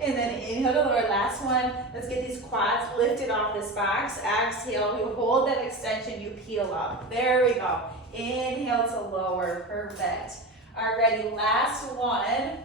And then inhale to lower, last one. Let's get these quads lifted off this box. Exhale, you hold that extension, you peel up. There we go. Inhale to lower, perfect. Alrighty, last one.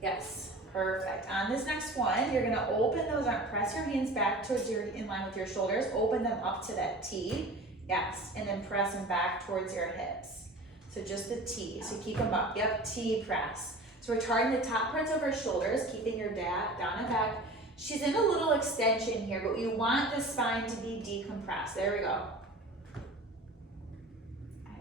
Yes, perfect. On this next one, you're gonna open those arms, press your hands back towards your, in line with your shoulders, open them up to that T, yes, and then press them back towards your hips. So just the T, so keep them up, yep, T press. So we're targeting the top parts of her shoulders, keeping your down and back. She's in a little extension here, but you want the spine to be decompressed. There we go.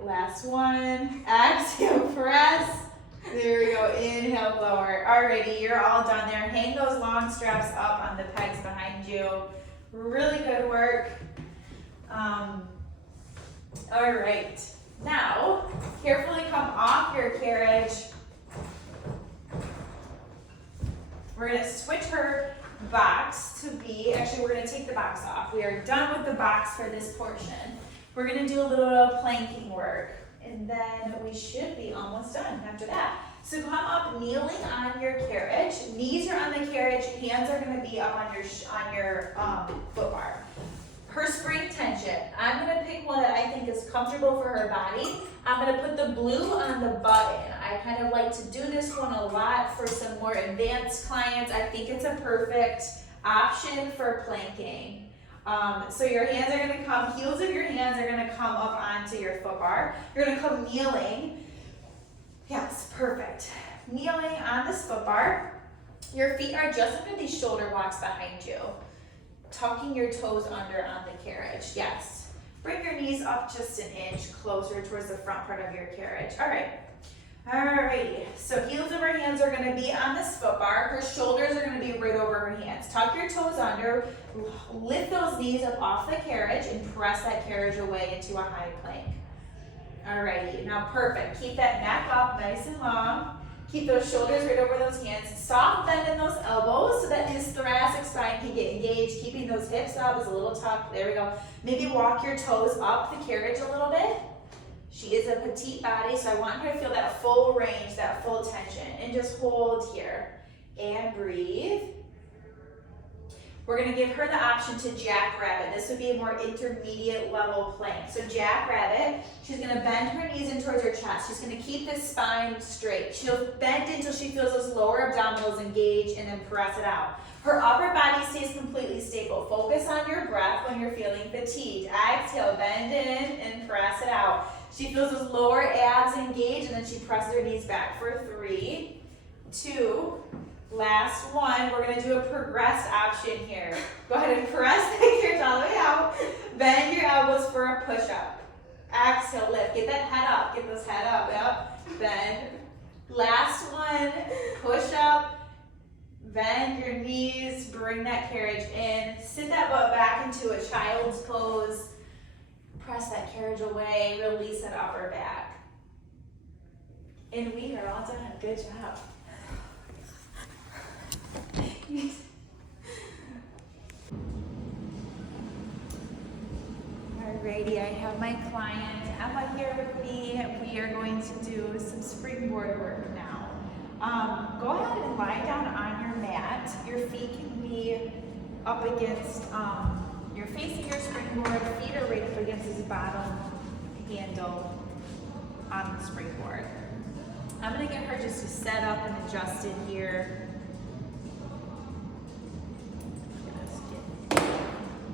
Last one, exhale, press. There we go, inhale, lower. Alrighty, you're all done there. Hang those long straps up on the pegs behind you. Really good work. Alright, now, carefully come off your carriage. We're gonna switch her box to be, actually we're gonna take the box off. We are done with the box for this portion. We're gonna do a little planking work, and then we should be almost done after that. So come up kneeling on your carriage. Knees are on the carriage, hands are gonna be up on your foot bar. Her spring tension, I'm gonna pick one that I think is comfortable for her body. I'm gonna put the blue on the button. I kind of like to do this one a lot for some more advanced clients. I think it's a perfect option for planking. So your hands are gonna come, heels of your hands are gonna come up onto your foot bar. You're gonna come kneeling. Yes, perfect. Kneeling on this foot bar. Your feet are just under these shoulder blocks behind you. Tucking your toes under on the carriage, yes. Bring your knees up just an inch closer towards the front part of your carriage. All right. Alrighty, so heels of her hands are gonna be on this foot bar. Her shoulders are gonna be right over her hands. Tuck your toes under, lift those knees up off the carriage and press that carriage away into a high plank. Alrighty, now perfect. Keep that neck up nice and long. Keep those shoulders right over those hands. Soft bend in those elbows so that this thoracic spine can get engaged. Keeping those hips up is a little tuck. There we go. Maybe walk your toes up the carriage a little bit. She is a petite body, so I want her to feel that full range, that full tension. And just hold here. And breathe. We're gonna give her the option to jackrabbit. This would be a more intermediate level plank. So jackrabbit, she's gonna bend her knees in towards her chest. She's gonna keep this spine straight. She'll bend until she feels those lower abdominals engage and then press it out. Her upper body stays completely stable. Focus on your breath when you're feeling fatigued. Exhale, bend in and press it out. She feels those lower abs engage and then she presses her knees back for 3, 2, last one. We're gonna do a progressed option here. Go ahead and press the gears all the way out. Bend your elbows for a push-up. Exhale, lift. Get that head up. Get this head up. Yep. Bend. Last one. Push up. Bend your knees. Bring that carriage in. Sit that butt back into a child's pose. Press that carriage away. Release that upper back. And we are all done. Good job. Alrighty, I have my client Emma here with me. We are going to do some springboard work now. Go ahead and lie down on your mat. Your feet can be up against, you're facing your springboard, feet are right up against this bottom handle on the springboard. I'm gonna get her just to set up and adjusted here.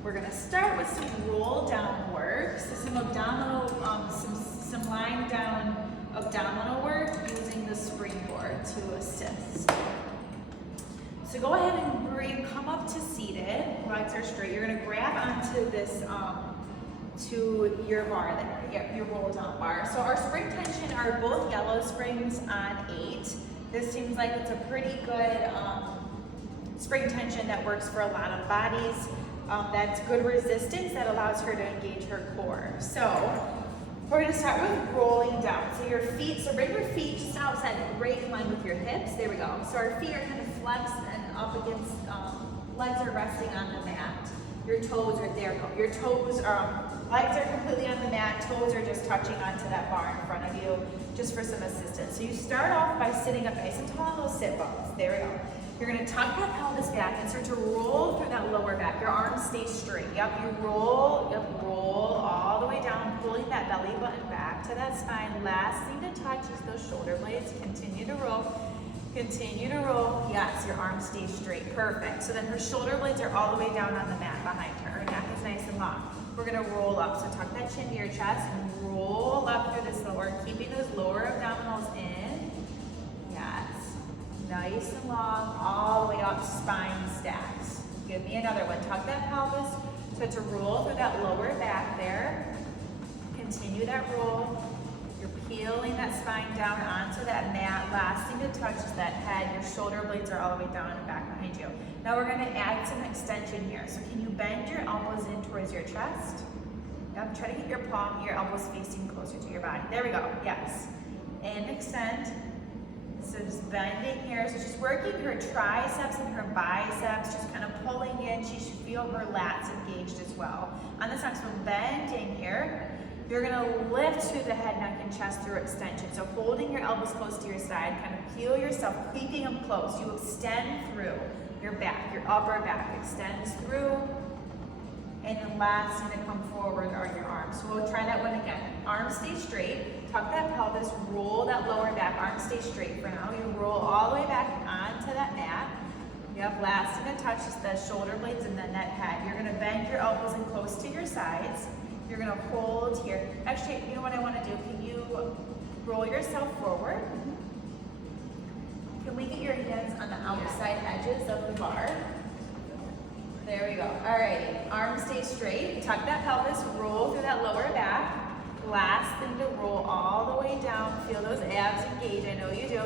We're gonna start with some roll down work, so some abdominal, some lying down abdominal work using the springboard to assist. So go ahead and breathe, come up to seated, legs are straight. You're gonna grab onto this, to your bar there, your roll down bar. So our spring tension are both yellow springs on 8. This seems like it's a pretty good spring tension that works for a lot of bodies. That's good resistance that allows her to engage her core. So we're gonna start with rolling down. So your feet, so bring your feet just outside, right in line with your hips. There we go. So our feet are kind of flexed and up against, legs are resting on the mat. Your toes are there. Your toes are, legs are completely on the mat. Toes are just touching onto that bar in front of you, just for some assistance. So you start off by sitting up nice and tall on those sit bones. There we go. You're gonna tuck that pelvis back and start to roll through that lower back. Your arms stay straight. Yep, you roll, roll all the way down, pulling that belly button back to that spine. Last thing to touch is those shoulder blades. Continue to roll. Continue to roll. Yes, your arms stay straight. Perfect. So then her shoulder blades are all the way down on the mat behind her. Her neck is nice and long. We're gonna roll up. So tuck that chin to your chest and roll up through this lower, keeping those lower abdominals in. Yes. Nice and long, all the way up, spine stacks. Give me another one. Tuck that pelvis, start to roll through that lower back there. Continue that roll. You're peeling that spine down onto that mat. Last thing to touch is that head. Your shoulder blades are all the way down and back behind you. Now we're gonna add some extension here. So can you bend your elbows in towards your chest? Yep, try to get your palm, your elbows facing closer to your body. There we go, yes. And extend. So just bending here, so she's working her triceps and her biceps, just kind of pulling in. She should feel her lats engaged as well. On this next one, bending here, you're gonna lift through the head, neck, and chest through extension. So holding your elbows close to your side, kind of peel yourself, keeping them close. You extend through your back, your upper back extends through. And the last thing to come forward are your arms. So we'll try that one again. Arms stay straight, tuck that pelvis, roll that lower back, arms stay straight for now. You roll all the way back onto that mat. Yep, last thing to touch is the shoulder blades and then that head. You're gonna bend your elbows in close to your sides. You're gonna hold here. Actually, you know what I wanna do? Can you roll yourself forward? Can we get your hands on the outside edges of the bar? There we go. All right, arms stay straight. Tuck that pelvis, roll through that lower back. Last thing to roll all the way down. Feel those abs engage, I know you do.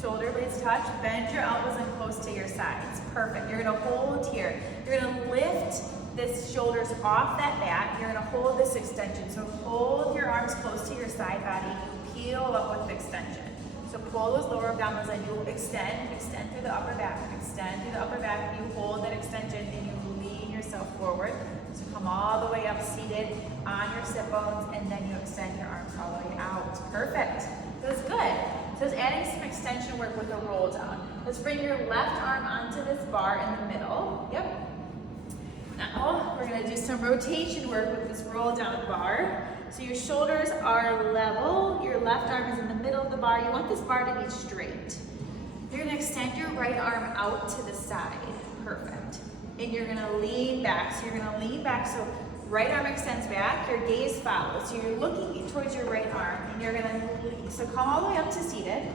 Shoulder blades touch, bend your elbows in close to your sides. Perfect, you're gonna hold here. You're gonna lift this shoulders off that mat. You're gonna hold this extension. So hold your arms close to your side body, peel up with extension. So pull those lower abdominals and you extend through the upper back, extend through the upper back. You hold that extension and you lean yourself forward. So come all the way up seated on your sit bones and then you extend your arms all the way out. Perfect. That's good. So it's adding some extension work with a roll down. Let's bring your left arm onto this bar in the middle. Yep. Now we're gonna do some rotation work with this roll down bar. So your shoulders are level, your left arm is in the middle of the bar. You want this bar to be straight. You're gonna extend your right arm out to the side. Perfect. And you're gonna lean back. So you're gonna lean back, so right arm extends back, your gaze follows. So you're looking towards your right arm and you're gonna lean. So come all the way up to seated,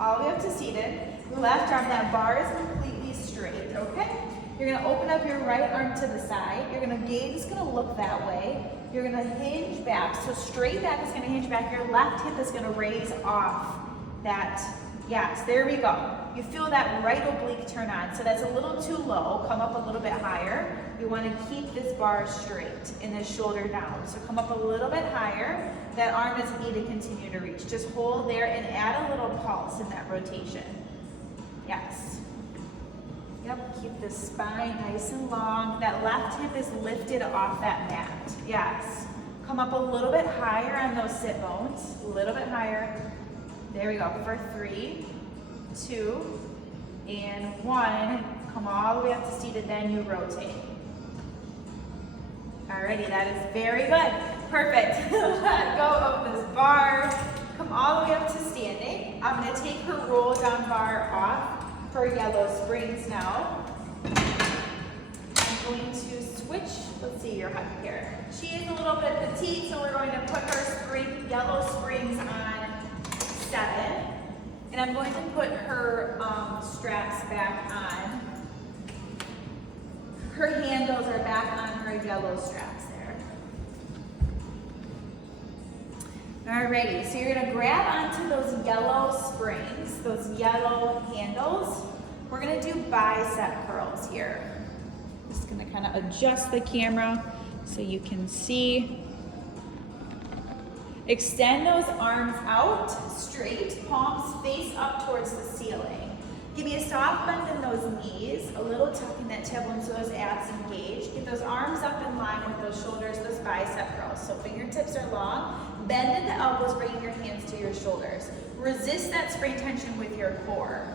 all the way up to seated. Left arm, that bar is completely straight, okay? You're gonna open up your right arm to the side. Your gaze is gonna look that way. You're gonna hinge back. So straight back is gonna hinge back. Your left hip is gonna raise off that. Yes, there we go. You feel that right oblique turn on. So that's a little too low. Come up a little bit higher. You wanna keep this bar straight and this shoulder down. So come up a little bit higher. That arm doesn't need to continue to reach. Just hold there and add a little pulse in that rotation. Yes. Yep, keep the spine nice and long. That left hip is lifted off that mat. Yes. Come up a little bit higher on those sit bones. A little bit higher. There we go. For 3, 2, and 1. Come all the way up to seated, then you rotate. Alrighty, that is very good. Perfect. Let go of this bar. Come all the way up to standing. I'm going to take her roll down bar off her yellow springs now. I'm going to switch. Let's see your height here. She is a little bit petite, so we're going to put her yellow springs on 7. And I'm going to put her straps back on. Her handles are back on her yellow straps there. Alrighty, so you're gonna grab onto those yellow springs, those yellow handles. We're gonna do bicep curls here. Just gonna kind of adjust the camera so you can see. Extend those arms out straight, palms face up towards the ceiling. Give me a soft bend in those knees, a little tuck in that tailbone so those abs engage. Get those arms up in line with those shoulders, those bicep curls. So fingertips are long. Bend at the elbows, bringing your hands to your shoulders. Resist that spring tension with your core.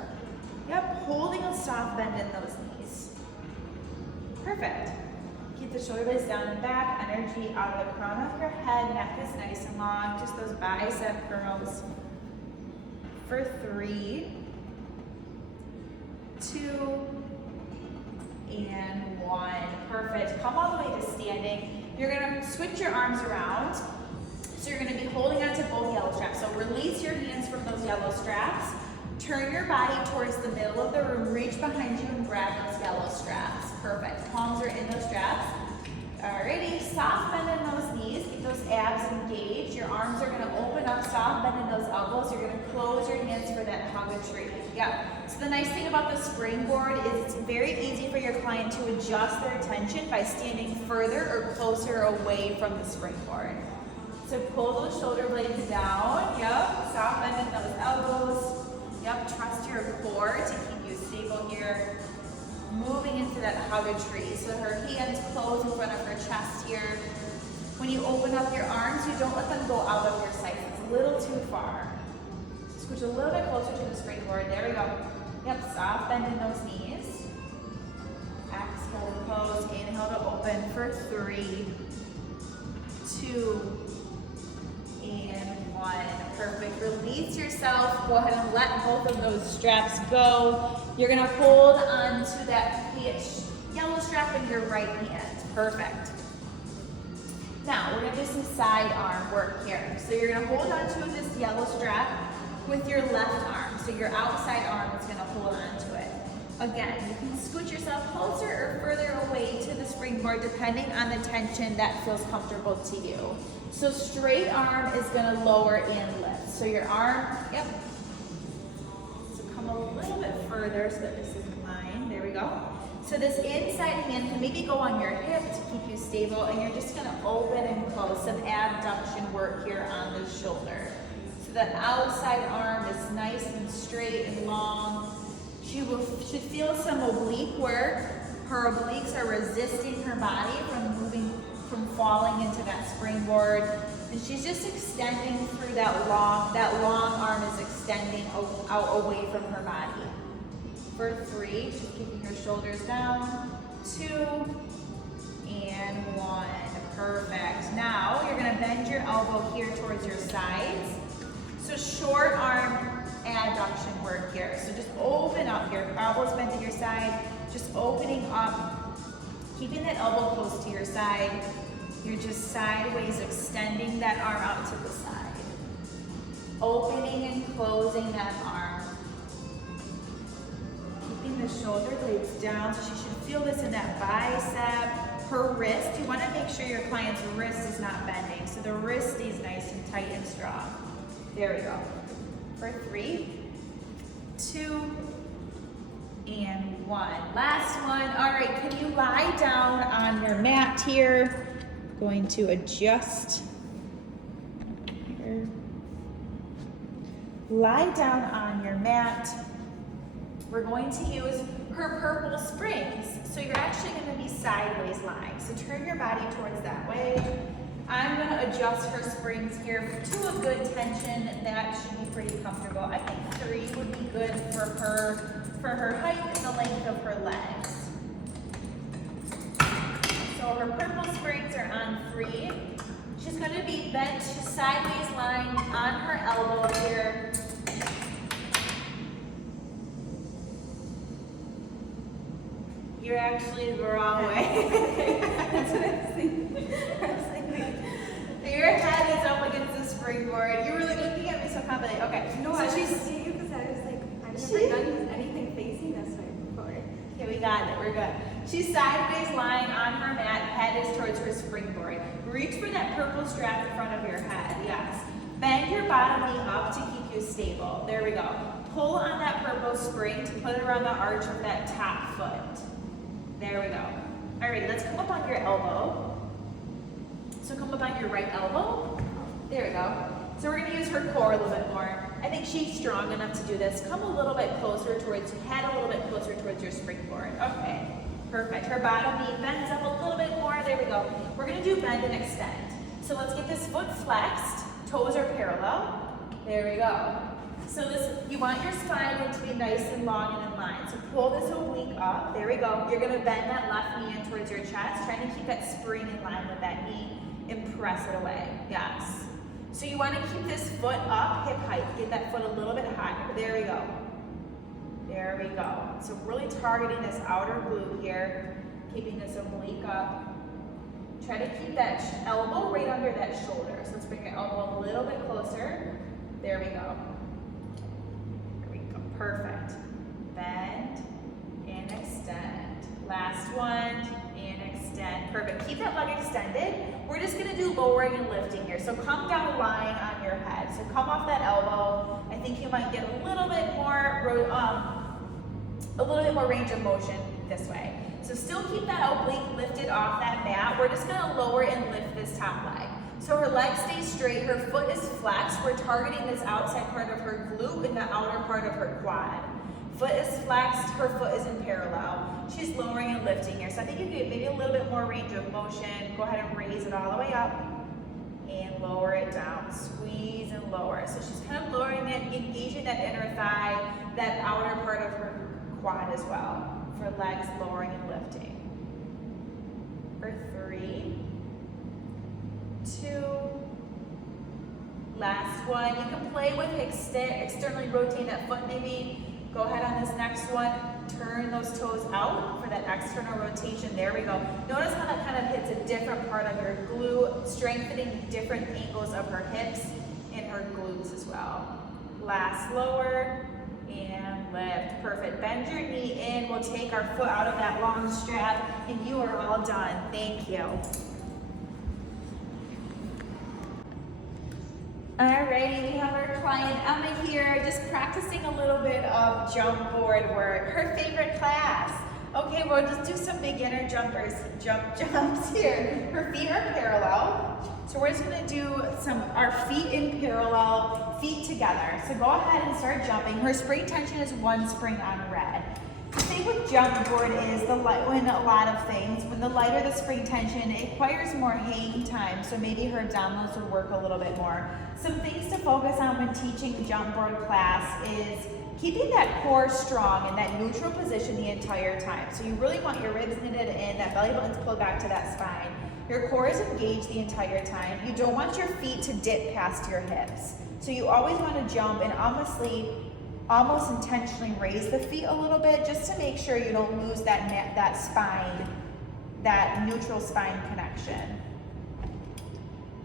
Yep, holding a soft bend in those knees. Perfect. Keep the shoulder blades down and back, energy out of the crown of your head, neck is nice and long, just those bicep curls. For 3, 2, and 1. Perfect. Come all the way to standing. You're gonna switch your arms around. So you're gonna be holding onto both yellow straps. So release your hands from those yellow straps. Turn your body towards the middle of the room. Reach behind you and grab those yellow straps. Perfect. Palms are in those straps. Alrighty, soft bend in those knees. Keep those abs engaged. Your arms are gonna open up, soft bend in those elbows. You're gonna close your hands for that hug a tree. Yeah. So the nice thing about the springboard is it's very easy for your client to adjust their tension by standing further or closer away from the springboard. So pull those shoulder blades down. Yep. Soft bend in those elbows. Yep. Trust your core to keep you stable here. Moving into that hugger tree. So her hands close in front of her chest here. When you open up your arms, you don't let them go out of your sight. It's a little too far. Scooch a little bit closer to the springboard. There we go. Yep, soft bend in those knees. Exhale to close. Inhale to open for 3, 2, and 1. Perfect. Release yourself. Go ahead and let both of those straps go. You're gonna hold on to that yellow strap in your right hand. Perfect. Now we're gonna do some side arm work here. So you're gonna hold on to this yellow strap with your left arm. So your outside arm is gonna hold on to it. Again, you can scoot yourself closer or further away to the springboard depending on the tension that feels comfortable to you. So straight arm is gonna lower and lift. So your arm, yep. So come a little bit further so that this is in line. There we go. So this inside hand can maybe go on your hip to keep you stable, and you're just gonna open and close, some abduction work here on the shoulder. So that outside arm is nice and straight and long. She should feel some oblique work. Her obliques are resisting her body from falling into that springboard. And she's just extending through that long arm is extending out away from her body. For 3, she's keeping her shoulders down. 2, and 1. Perfect. Now you're gonna bend your elbow here towards your sides. So short arm adduction work here. So just open up here. Elbows bent to your side. Just opening up, keeping that elbow close to your side. You're just sideways extending that arm out to the side. Opening and closing that arm. Keeping the shoulder blades down, so she should feel this in that bicep. Her wrist, you want to make sure your client's wrist is not bending, so the wrist stays nice and tight and strong. There we go. For 3, 2, and 1. Last one. All right, can you lie down on your mat here? Going to adjust here. Lie down on your mat. We're going to use her purple springs. So you're actually going to be sideways lying. So turn your body towards that way. I'm going to adjust her springs here to a good tension. That should be pretty comfortable. I think 3 would be good for her height and the length of her legs. So her purple springs are on 3. She's going to be bent sideways lying on her elbow here. You're actually the wrong way. That's what I was thinking. Your head is up against the springboard. You were like looking at me so confident. Okay. No, so I was she's. seeing you because I was like, I've never done anything facing this way before. Okay, we got it. We're good. She's sideways lying on her mat. Head is towards her springboard. Reach for that purple strap in front of your head. Yes. Bend your bottom knee up to keep you stable. There we go. Pull on that purple spring to put it around the arch of that top foot. There we go. All right, let's come up on your elbow. So come up on your right elbow. There we go. So we're gonna use her core a little bit more. I think she's strong enough to do this. Come a little bit closer towards your head, a little bit closer towards your springboard. Okay, perfect. Her bottom knee bends up a little bit more. There we go. We're gonna do bend and extend. So let's get this foot flexed. Toes are parallel. There we go. So this, you want your spine to be nice and long and in line. So pull this oblique up. There we go. You're gonna bend that left knee in towards your chest, trying to keep that spring in line with that knee and press it away. Yes. So you want to keep this foot up, hip height. Get that foot a little bit higher. There we go. There we go. So really targeting this outer glute here, keeping this oblique up. Try to keep that elbow right under that shoulder. So let's bring your elbow a little bit closer. There we go. There we go. Perfect. Bend and extend. Last one and extend. Perfect. Keep that leg extended. We're just going to do lowering and lifting here. So come down lying on your head. So come off that elbow. I think you might get a little bit more range of motion this way. So still keep that oblique lifted off that mat. We're just going to lower and lift this top leg. So her leg stays straight, her foot is flexed. We're targeting this outside part of her glute and the outer part of her quad. Foot is flexed, her foot is in parallel. She's lowering and lifting here. So I think you get maybe a little bit more range of motion. Go ahead and raise it all the way up and lower it down. Squeeze and lower. So she's kind of lowering it, engaging that inner thigh, that outer part of her quad as well. For legs lowering and lifting. For 3, 2, last one. You can play with externally rotating that foot maybe. Go ahead on this next one, turn those toes out for that external rotation. There we go. Notice how that kind of hits a different part of your glute, strengthening different angles of her hips and her glutes as well. Last, lower and lift. Perfect. Bend your knee in. We'll take our foot out of that long strap and you are all done. Thank you. Alrighty, we have our client Emma here, just practicing a little bit of jump board work. Her favorite class. Okay, we'll just do some beginner jumps here. Her feet are parallel. So we're just gonna do our feet in parallel, feet together. So go ahead and start jumping. Her spring tension is 1 spring on red. The thing with jump board is when a lot of things, when the lighter the spring tension, it requires more hang time, so maybe her abdominals would work a little bit more. Some things to focus on when teaching jump board class is keeping that core strong in that neutral position the entire time. So you really want your ribs knitted in, that belly button's pulled back to that spine. Your core is engaged the entire time. You don't want your feet to dip past your hips. So you always want to jump and almost intentionally raise the feet a little bit just to make sure you don't lose that spine, that neutral spine connection.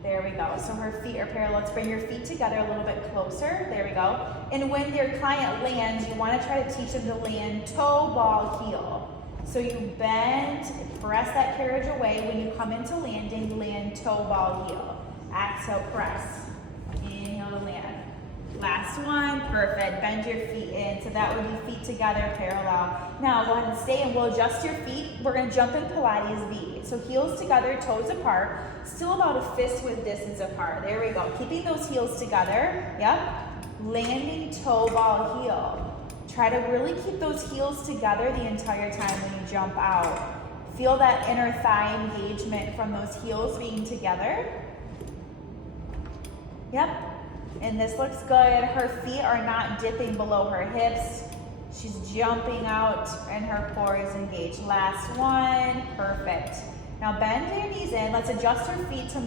There we go. So her feet are parallel. Let's bring your feet together a little bit closer. There we go. And when your client lands, you want to try to teach them to land toe, ball, heel. So you bend, press that carriage away. When you come into landing, land toe, ball, heel. Exhale, press. Inhale to land. Last one, perfect. Bend your feet in. So that would be feet together, parallel. Now go ahead and stay and we'll adjust your feet. We're gonna jump in Pilates V. So heels together, toes apart, still about a fist width distance apart. There we go. Keeping those heels together, yep. Landing toe, ball, heel. Try to really keep those heels together the entire time when you jump out. Feel that inner thigh engagement from those heels being together. Yep. And this looks good. Her feet are not dipping below her hips. She's jumping out and her core is engaged. Last one, perfect. Now bend your knees in. Let's adjust her feet to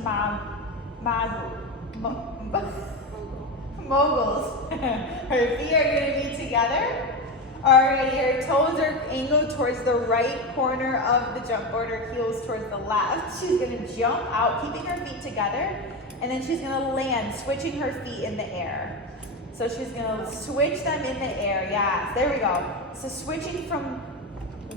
moguls. Her feet are gonna be together. Alrighty, her toes are angled towards the right corner of the jump board, her heels towards the left. She's gonna jump out, keeping her feet together. And then she's gonna land, switching her feet in the air. So she's gonna switch them in the air, yes, there we go. So switching from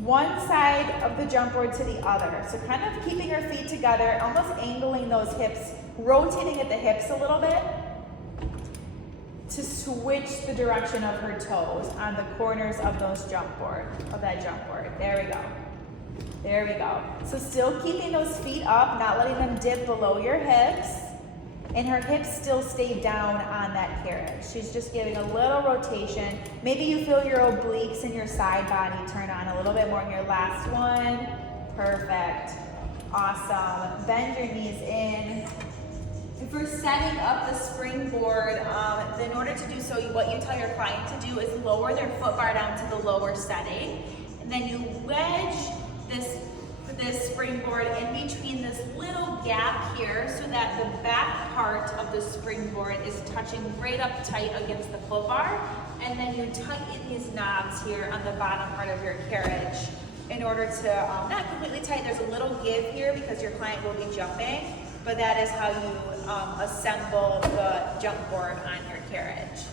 one side of the jump board to the other. So kind of keeping her feet together, almost angling those hips, rotating at the hips a little bit to switch the direction of her toes on the corners of that jump board. There we go. There we go. So still keeping those feet up, not letting them dip below your hips. And her hips still stay down on that carriage. She's just giving a little rotation. Maybe you feel your obliques and your side body turn on a little bit more in your last one. Perfect. Awesome. Bend your knees in. If we're setting up the springboard, in order to do so, what you tell your client to do is lower their foot bar down to the lower setting. And then you wedge this springboard in between this little gap here so that the back part of the springboard is touching right up tight against the foot bar. And then you tighten these knobs here on the bottom part of your carriage in order to, not completely tight, there's a little give here because your client will be jumping, but that is how you assemble the jump board on your carriage.